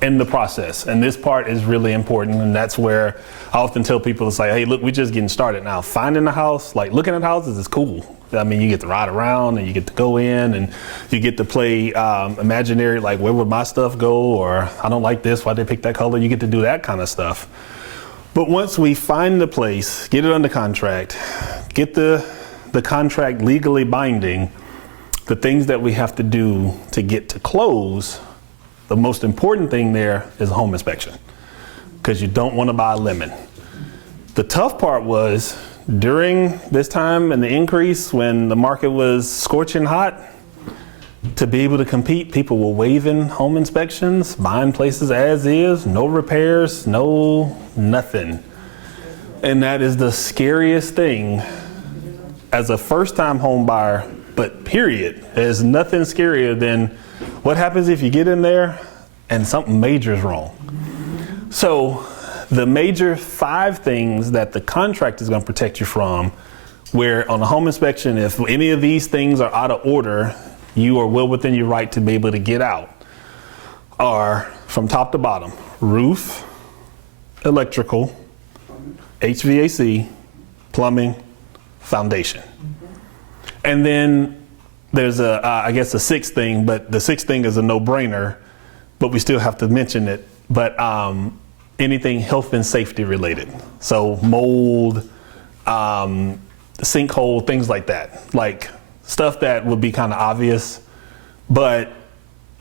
in the process. And this part is really important. And that's where I often tell people, it's like, hey, look, we're just getting started now. Finding a house, like looking at houses is cool. I mean, you get to ride around and you get to go in and you get to play imaginary, like where would my stuff go? Or I don't like this, why'd they pick that color? You get to do that kind of stuff. But once we find the place, get it under contract, get the contract legally binding, the things that we have to do to get to close, the most important thing there is a home inspection, because you don't want to buy a lemon. The tough part was during this time and the increase when the market was scorching hot, to be able to compete, people were waiving home inspections, buying places as is, no repairs, no nothing. And that is the scariest thing as a first-time home buyer, but period. There's nothing scarier than what happens if you get in there and something major is wrong. So the major 5 things that the contract is going to protect you from, where on a home inspection, if any of these things are out of order, you are well within your right to be able to get out, are from top to bottom: roof, electrical, HVAC, plumbing, foundation. And then there's I guess a 6th thing, but the 6th thing is a no-brainer, but we still have to mention it. But anything health and safety related. So mold, sinkhole, things like that. Like stuff that would be kind of obvious, but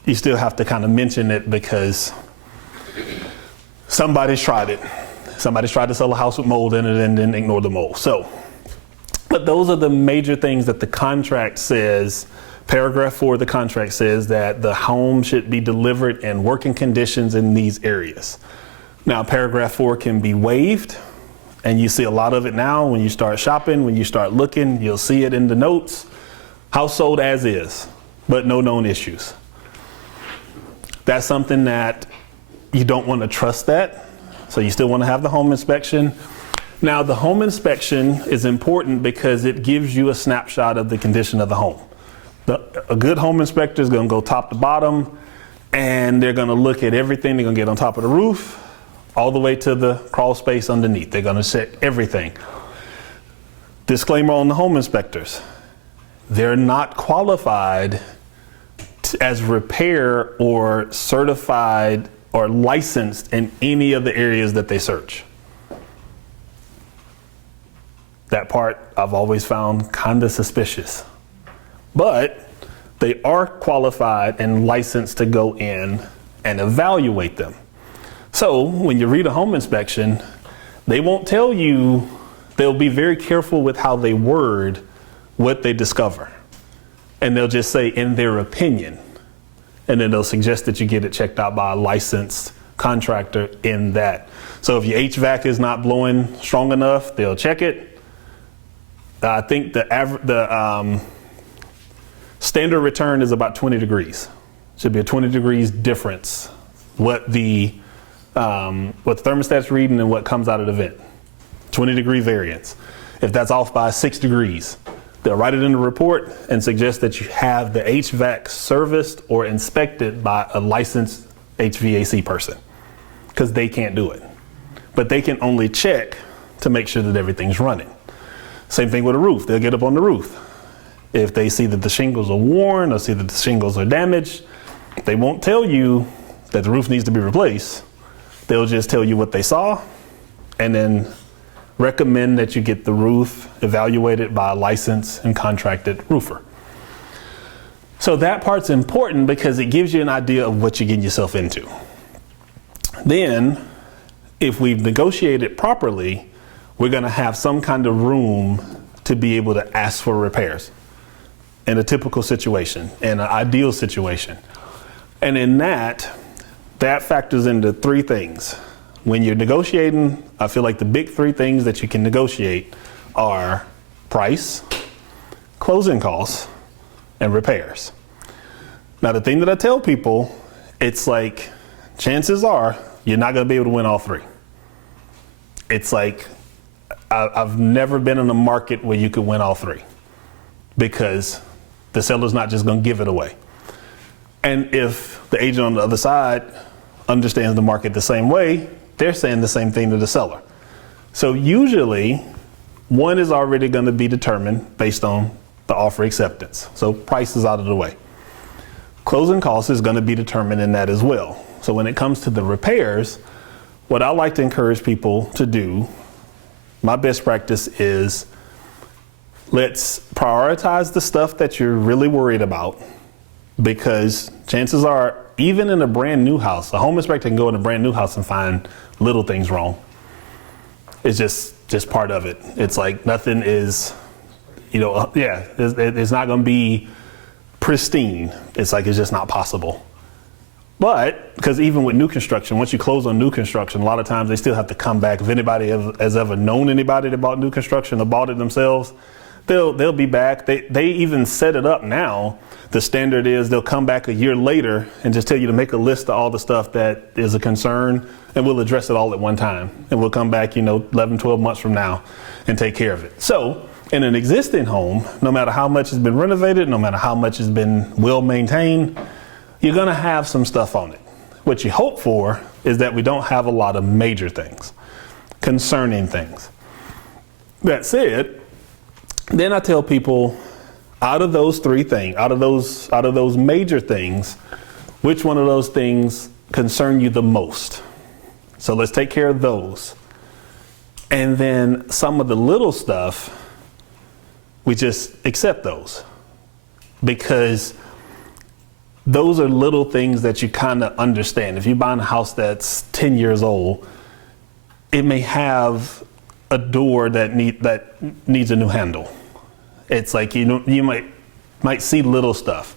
you still have to kind of mention it because somebody's tried it. Somebody's tried to sell a house with mold in it and then ignore the mold. So, but those are the major things that the contract says. Paragraph 4 of the contract says that the home should be delivered in working conditions in these areas. Now, paragraph 4 can be waived And you see a lot of it now when you start shopping, when you start looking, you'll see it in the notes. House sold as is, but no known issues. That's something that you don't want to trust that. So you still want to have the home inspection. Now, the home inspection is important because it gives you a snapshot of the condition of the home. A good home inspector is going to go top to bottom, and they're going to look at everything. They're going to get on top of the roof, all the way to the crawl space underneath. They're going to check everything. Disclaimer on the home inspectors. They're not qualified as repair or certified or licensed in any of the areas that they search. That part I've always found kind of suspicious. But they are qualified and licensed to go in and evaluate them. So when you read a home inspection, they won't tell you, they'll be very careful with how they word what they discover. And they'll just say, in their opinion. And then they'll suggest that you get it checked out by a licensed contractor in that. So if your HVAC is not blowing strong enough, they'll check it. I think the standard return is about 20 degrees. Should be a 20 degrees difference. What the thermostat's reading and what comes out of the vent. 20 degree variance. If that's off by 6 degrees, they'll write it in the report and suggest that you have the HVAC serviced or inspected by a licensed HVAC person, because they can't do it. But they can only check to make sure that everything's running. Same thing with a roof. They'll get up on the roof. If they see that the shingles are worn or see that the shingles are damaged, they won't tell you that the roof needs to be replaced. They'll just tell you what they saw and then recommend that you get the roof evaluated by a licensed and contracted roofer. So that part's important because it gives you an idea of what you're getting yourself into. Then, if we've negotiated properly, we're going to have some kind of room to be able to ask for repairs in a typical situation, in an ideal situation. And in that factors into three things. When you're negotiating, I feel like the big three things that you can negotiate are price, closing costs, and repairs. Now, the thing that I tell people, it's like, chances are you're not going to be able to win all three. It's like, I've never been in a market where you could win all three, because the seller's not just going to give it away. And if the agent on the other side understands the market the same way, they're saying the same thing to the seller. So usually one is already going to be determined based on the offer acceptance. So price is out of the way. Closing cost is going to be determined in that as well. So when it comes to the repairs, what I like to encourage people to do, my best practice is, let's prioritize the stuff that you're really worried about, because chances are, even in a brand new house, a home inspector can go in a brand new house and find little things wrong. It's just part of it. It's like nothing is, it's not going to be pristine. It's like, it's just not possible. But because even with new construction, once you close on new construction, a lot of times they still have to come back. If anybody has ever known anybody that bought new construction or bought it themselves, they'll be back. They even set it up now. The standard is they'll come back a year later and just tell you to make a list of all the stuff that is a concern, and we'll address it all at one time. And we'll come back, 11, 12 months from now and take care of it. So in an existing home, no matter how much has been renovated, no matter how much has been well maintained, you're going to have some stuff on it. What you hope for is that we don't have a lot of major things, concerning things. That said, then I tell people, out of those three things, out of those major things, which one of those things concern you the most? So let's take care of those. And then some of the little stuff, we just accept those, because those are little things that you kind of understand. If you're buying a house that's 10 years old, it may have a door that needs a new handle. It's like, you might see little stuff.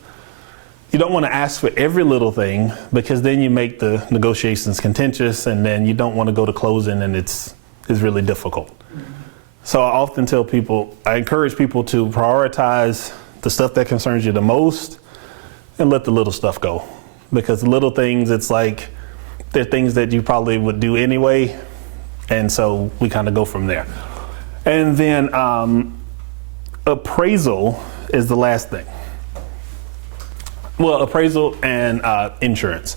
You don't want to ask for every little thing, because then you make the negotiations contentious, and then you don't want to go to closing and it's is really difficult. So I often tell people, I encourage people to prioritize the stuff that concerns you the most and let the little stuff go. Because the little things, it's like, they're things that you probably would do anyway. And so we kind of go from there. And then appraisal is the last thing. Well, appraisal and insurance.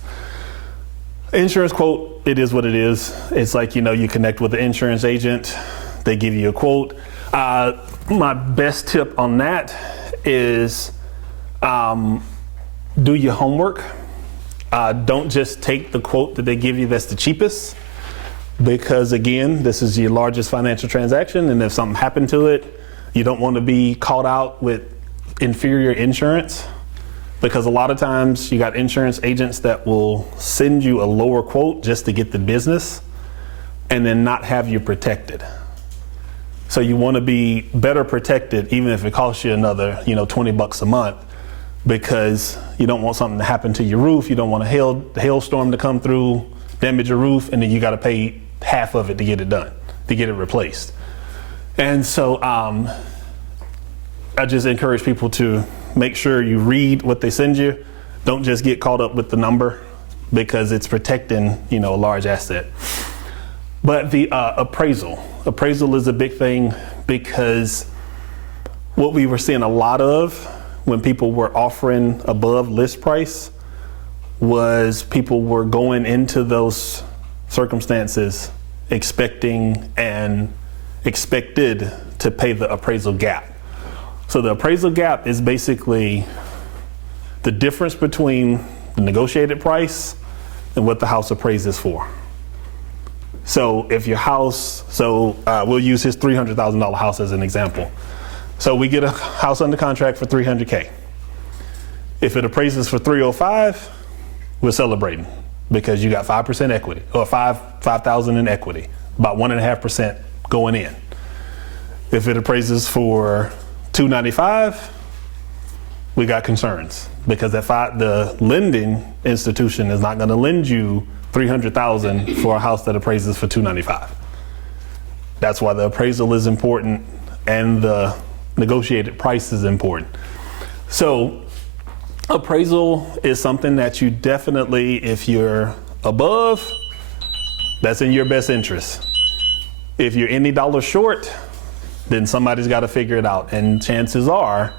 Insurance quote, it is what it is. It's like, you connect with the insurance agent, they give you a quote. My best tip on that is do your homework. Don't just take the quote that they give you that's the cheapest, because again, this is your largest financial transaction, and if something happened to it, you don't want to be caught out with inferior insurance, because a lot of times you got insurance agents that will send you a lower quote just to get the business and then not have you protected. So you want to be better protected, even if it costs you another, $20 a month, because you don't want something to happen to your roof. You don't want a hailstorm to come through, damage your roof, and then you got to pay half of it to get it done, to get it replaced. And so I just encourage people to make sure you read what they send you. Don't just get caught up with the number, because it's protecting, a large asset. But the appraisal is a big thing, because what we were seeing a lot of when people were offering above list price was people were going into those circumstances expecting and expected to pay the appraisal gap. So the appraisal gap is basically the difference between the negotiated price and what the house appraises for. So if your house, we'll use his $300,000 house as an example. So we get a house under contract for $300K. If it appraises for $305, we're celebrating, because you got 5% equity, or $5,000 in equity, about 1.5% going in. If it appraises for $295, we got concerns, because the lending institution is not going to lend you $300,000 for a house that appraises for $295. That's why the appraisal is important and the negotiated price is important. So appraisal is something that you definitely, if you're above, that's in your best interest. If you're any dollar short, then somebody's got to figure it out. And chances are,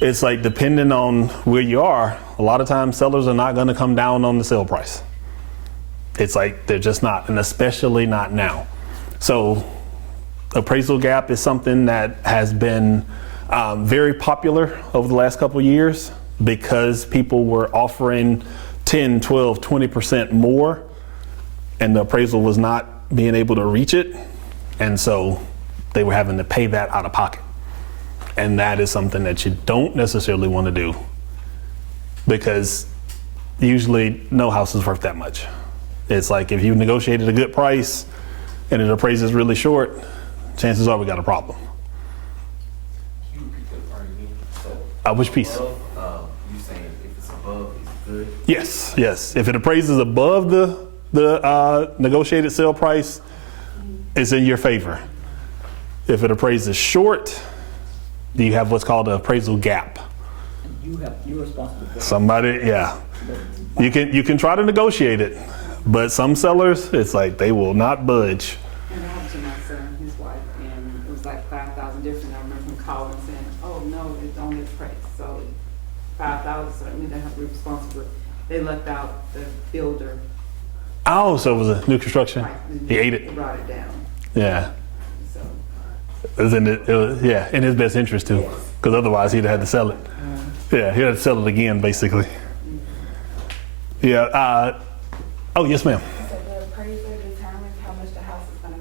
it's like, depending on where you are, a lot of times sellers are not going to come down on the sale price. It's like, they're just not, and especially not now. So appraisal gap is something that has been very popular over the last couple of years, because people were offering 10, 12, 20% more, and the appraisal was not being able to reach it. And so they were having to pay that out of pocket. And that is something that you don't necessarily want to do, because usually no house is worth that much. It's like, if you negotiated a good price and it appraises really short, chances are we got a problem. Can you repeat that part again? So Which piece? above, you saying if it's above, it's good? Yes. If it appraises above the negotiated sale price, it's in your favor. If it appraises short, you have what's called an appraisal gap. You're responsible for that. Somebody, yeah. You can try to negotiate it, but some sellers, it's like they will not budge. And that happened to my son and his wife, and it was like 5,000 different. I remember him calling and saying, "Oh no, it's only price." So 5,000, certainly they have to be responsible. They left out the builder. Oh, so it was a new construction? Right, He ate it? They brought it down. Yeah. So It was in his best interest too, because otherwise he'd have had to sell it. Yeah, he'd have to sell it again, basically. Yeah. Oh, yes, ma'am. So the appraiser determines how much the house is gonna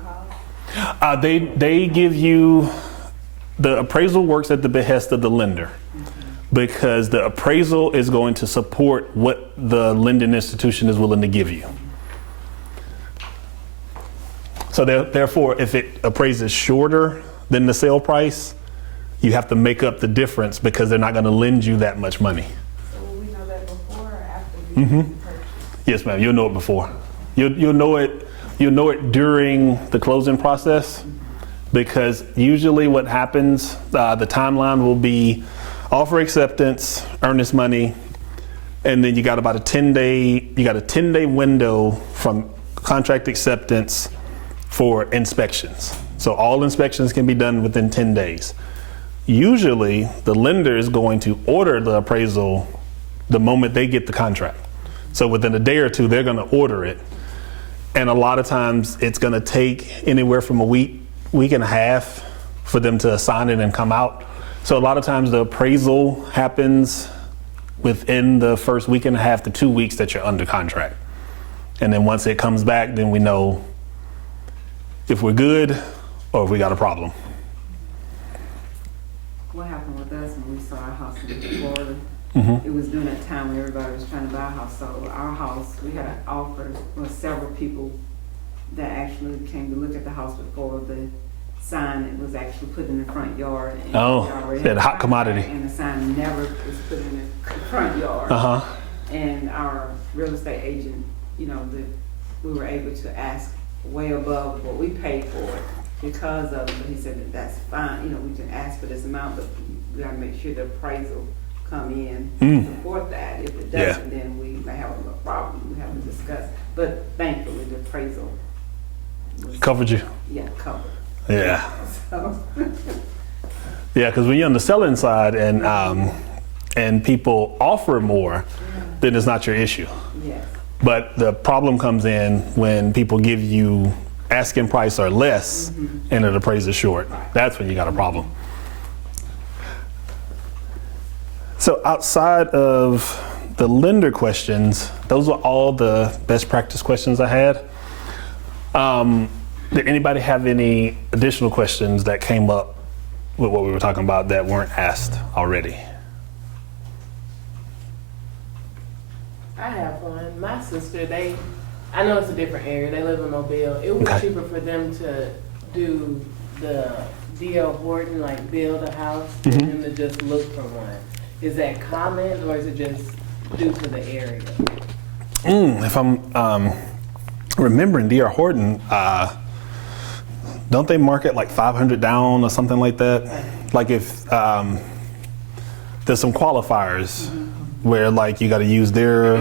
cost? They give you, the appraisal works at the behest of the lender, because the appraisal is going to support what the lending institution is willing to give you. So therefore, if it appraises shorter than the sale price, you have to make up the difference, because they're not going to lend you that much money. So will we know that before or after the purchase? Yes, ma'am. You'll know it before. You'll know it You'll know it during the closing process, because usually what happens, the timeline will be offer acceptance, earnest money, and then you got about a 10-day window from contract acceptance for inspections. So all inspections can be done within 10 days. Usually the lender is going to order the appraisal the moment they get the contract. So within a day or two, they're gonna order it. And a lot of times it's gonna take anywhere from a week and a half for them to assign it and come out. So a lot of times the appraisal happens within the first week and a half to 2 weeks that you're under contract. And then once it comes back, then we know if we're good or if we got a problem. What happened with us when we saw our house in Florida? Mm-hmm. It was during that time when everybody was trying to buy a house. So our house, we had an offer with several people that actually came to look at the house before the sign it was actually put in the front yard. And Oh, we already that had hot a commodity. contract, and the sign never was put in the front yard. Uh-huh. And our real estate agent, we were able to ask way above what we paid for it because of it. But he said that that's fine, we can ask for this amount, but we gotta make sure the appraisal come in to support that. If it doesn't, then we may have a problem, we have to discuss. But thankfully, the appraisal was, Covered you. covered. Yeah. So, Yeah, because when you're on the selling side and people offer more, then it's not your issue. yes. But the problem comes in when people give you asking price or less and it appraises short. That's when you got a problem. So outside of the lender questions, those were all the best practice questions I had. Did anybody have any additional questions that came up with what we were talking about that weren't asked already? I have one. My sister, I know it's a different area. They live in Mobile. It would be Okay. cheaper for them to do the D.L. Horton, like build a house, than them to just look for one. Is that common, or is it just due to the area? If I'm remembering D.R. Horton, don't they market like 500 down or something like that? Like if there's some qualifiers where like you got to use their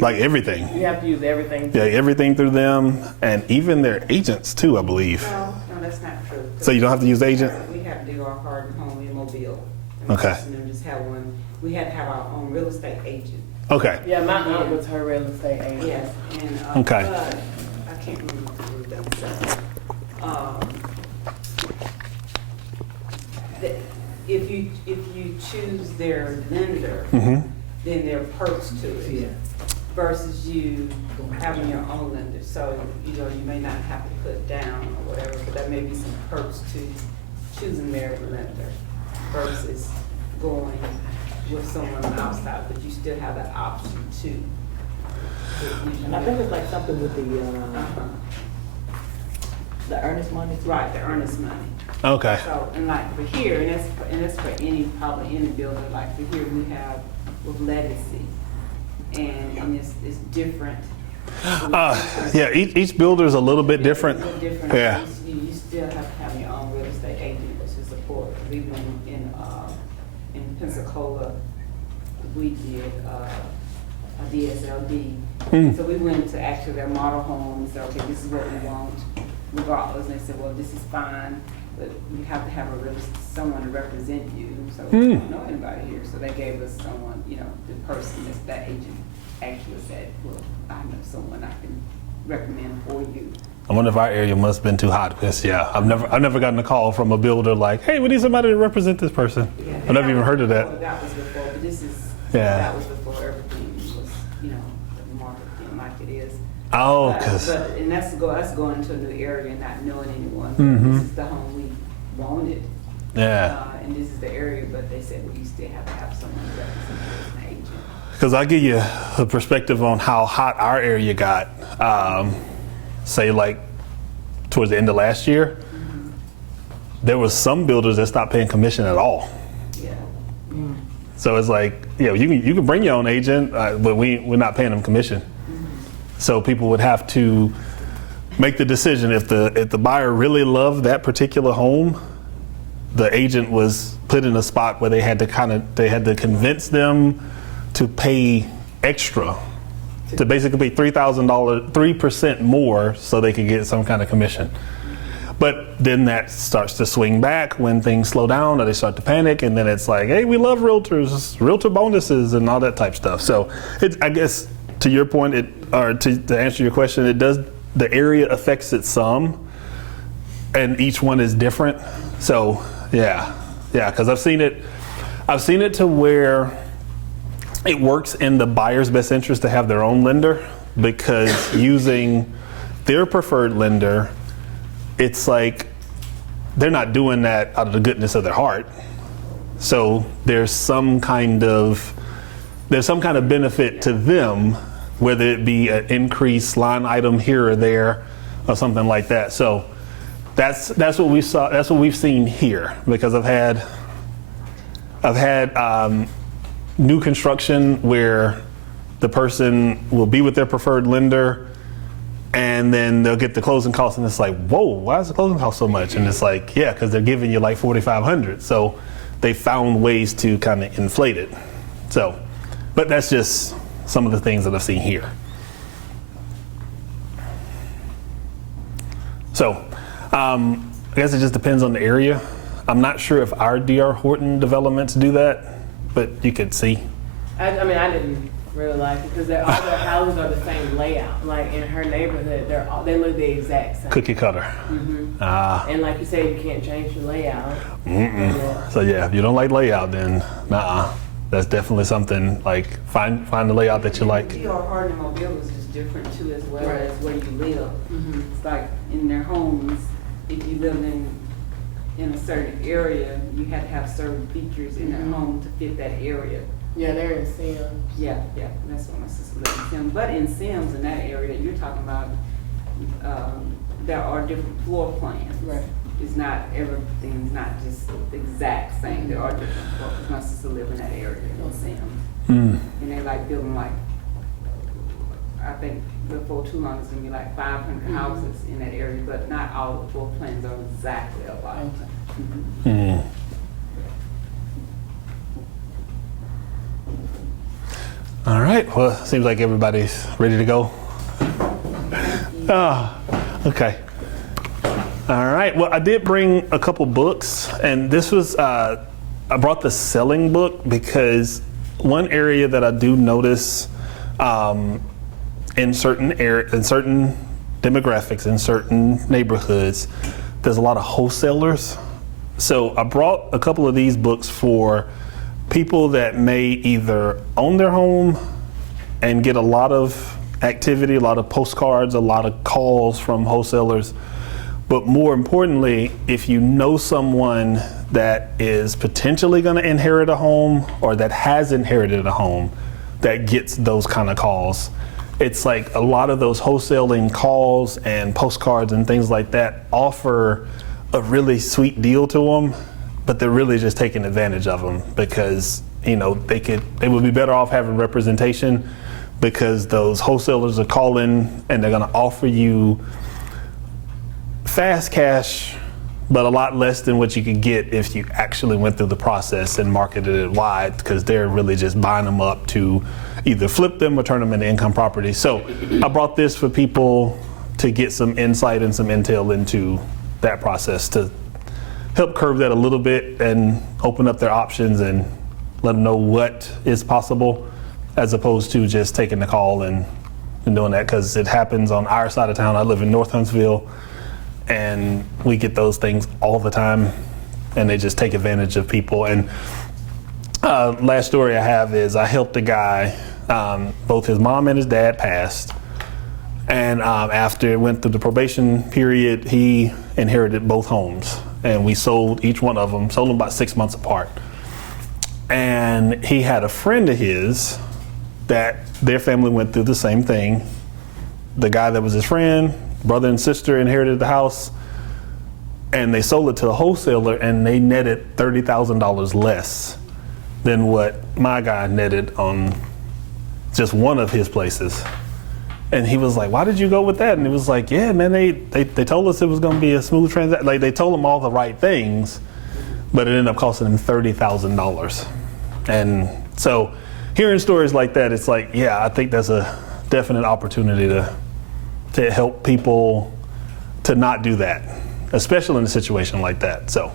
like everything. You have to use everything. Yeah, everything through them and even their agents too, I believe. No, that's not true. So you don't have to use the agent? We have to do our hard home in Mobile. Okay. And we just have one, we had to have our own real estate agent. Okay. Yeah, my aunt was her real estate agent. Yes, and, Okay. but, I can't remember what the word that was. If you choose their lender, then there are perks to it. Versus you having your own lender, so, you may not have to put down or whatever, but there may be some perks to choosing their lender versus going with someone outside, but you still have the option to. And I think it's like something with the earnest money. Right, the earnest money. Okay. So, and like for here, and that's for probably any builder, like for here we have with Legacy, and it's different. Yeah, each builder is a little bit different. It's a little different. Yeah. You still have to have your own real estate agent to support. Even in Pensacola, we did a DSLD. So we went to actually their model home and said, okay, this is what we want, regardless. And they said, well, this is fine, but you have to have someone to represent you. So we don't know anybody here. So they gave us someone, the person that agent actually said, well, I know someone I can recommend for you. I wonder if our area must have been too hot because I've never gotten a call from a builder like, hey, we need somebody to represent this person. Yeah, I've never even heard of that. That was before, but Yeah. that was before everything was, the market being like it is. Oh, But because that's going to a new area and not knowing anyone. This is the home we wanted. yeah. And this is the area, but they said, well, you still have to have someone to represent you as an agent. Because I'll give you a perspective on how hot our area got, say like towards the end of last year. There was some builders that stopped paying commission at all. Yeah. So it's like, you can bring your own agent, but we're not paying them commission. So people would have to make the decision. If the buyer really loved that particular home, the agent was put in a spot where they had to convince them to pay extra, to basically pay $3,000, 3% more, so they could get some kind of commission. But then that starts to swing back when things slow down or they start to panic, and then it's like, hey, we love realtors, realtor bonuses, and all that type stuff. So I guess to your point, to answer your question, the area affects it some, and each one is different. So yeah, because I've seen it to where it works in the buyer's best interest to have their own lender, because using their preferred lender, it's like they're not doing that out of the goodness of their heart. So there's some kind of benefit to them, whether it be an increased line item here or there or something like that. So that's what we saw. That's what we've seen here, because I've had new construction where the person will be with their preferred lender, and then they'll get the closing costs, and it's like, whoa, why is the closing cost so much? And it's like, yeah, because they're giving you like $4,500. So they found ways to kind of inflate it. So, but that's just some of the things that I've seen here. So I guess it just depends on the area. I'm not sure if our D.R. Horton developments do that, but you could see. I didn't really like it because all their houses are the same layout. Like in her neighborhood, they look the exact same. Cookie cutter. Mm-hmm. And like you say, you can't change the layout. Yeah. So yeah, if you don't like layout, then that's definitely something like find the layout that you like. D.R. Horton and Mobile is just different too, as well Right. as where you live. Mm-hmm. It's like in their homes, if you live in a certain area, you have to have certain features in their home to fit that area. Yeah, they're in Sims. Yeah, that's what my sister lives in Sims. But in Sims, in that area that you're talking about, there are different floor plans. Right. It's not, everything's not just the exact same. There are different floor plans. My sister lives in that area in Sims. And they like building like, I think before too long, it's gonna be like 500 houses in that area, but not all the floor plans are exactly alike. All right. Well, it seems like everybody's ready to go. Okay. All right. Well, I did bring a couple books, and this was I brought the selling book because one area that I do notice in certain demographics, in certain neighborhoods, there's a lot of wholesalers. So I brought a couple of these books for people that may either own their home and get a lot of activity, a lot of postcards, a lot of calls from wholesalers. But more importantly, if you know someone that is potentially going to inherit a home or that has inherited a home that gets those kind of calls, it's like a lot of those wholesaling calls and postcards and things like that offer a really sweet deal to them, but they're really just taking advantage of them because, you know, they would be better off having representation, because those wholesalers are calling and they're going to offer you fast cash, but a lot less than what you could get if you actually went through the process and marketed it wide, because they're really just buying them up to either flip them or turn them into income property. So I brought this for people to get some insight and some intel into that process, to help curb that a little bit and open up their options and let them know what is possible, as opposed to just taking the call and doing that, because it happens on our side of town. I live in North Huntsville, and we get those things all the time, and they just take advantage of people. And last story I have is I helped a guy, both his mom and his dad passed, and after it went through the probation period, he inherited both homes, and we sold each one of them, sold them about 6 months apart. And he had a friend of his that their family went through the same thing. The guy that was his friend, brother and sister, inherited the house, and they sold it to a wholesaler, and they netted $30,000 less than what my guy netted on just one of his places. And he was like, why did you go with that? And it was like, yeah, man, they told us it was going to be a smooth transaction. Like, they told him all the right things, but it ended up costing him $30,000. And so hearing stories like that, it's like, yeah, I think that's a definite opportunity to help people to not do that, especially in a situation like that. So,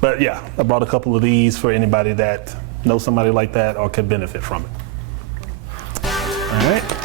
but yeah, I brought a couple of these for anybody that knows somebody like that or could benefit from it. All right.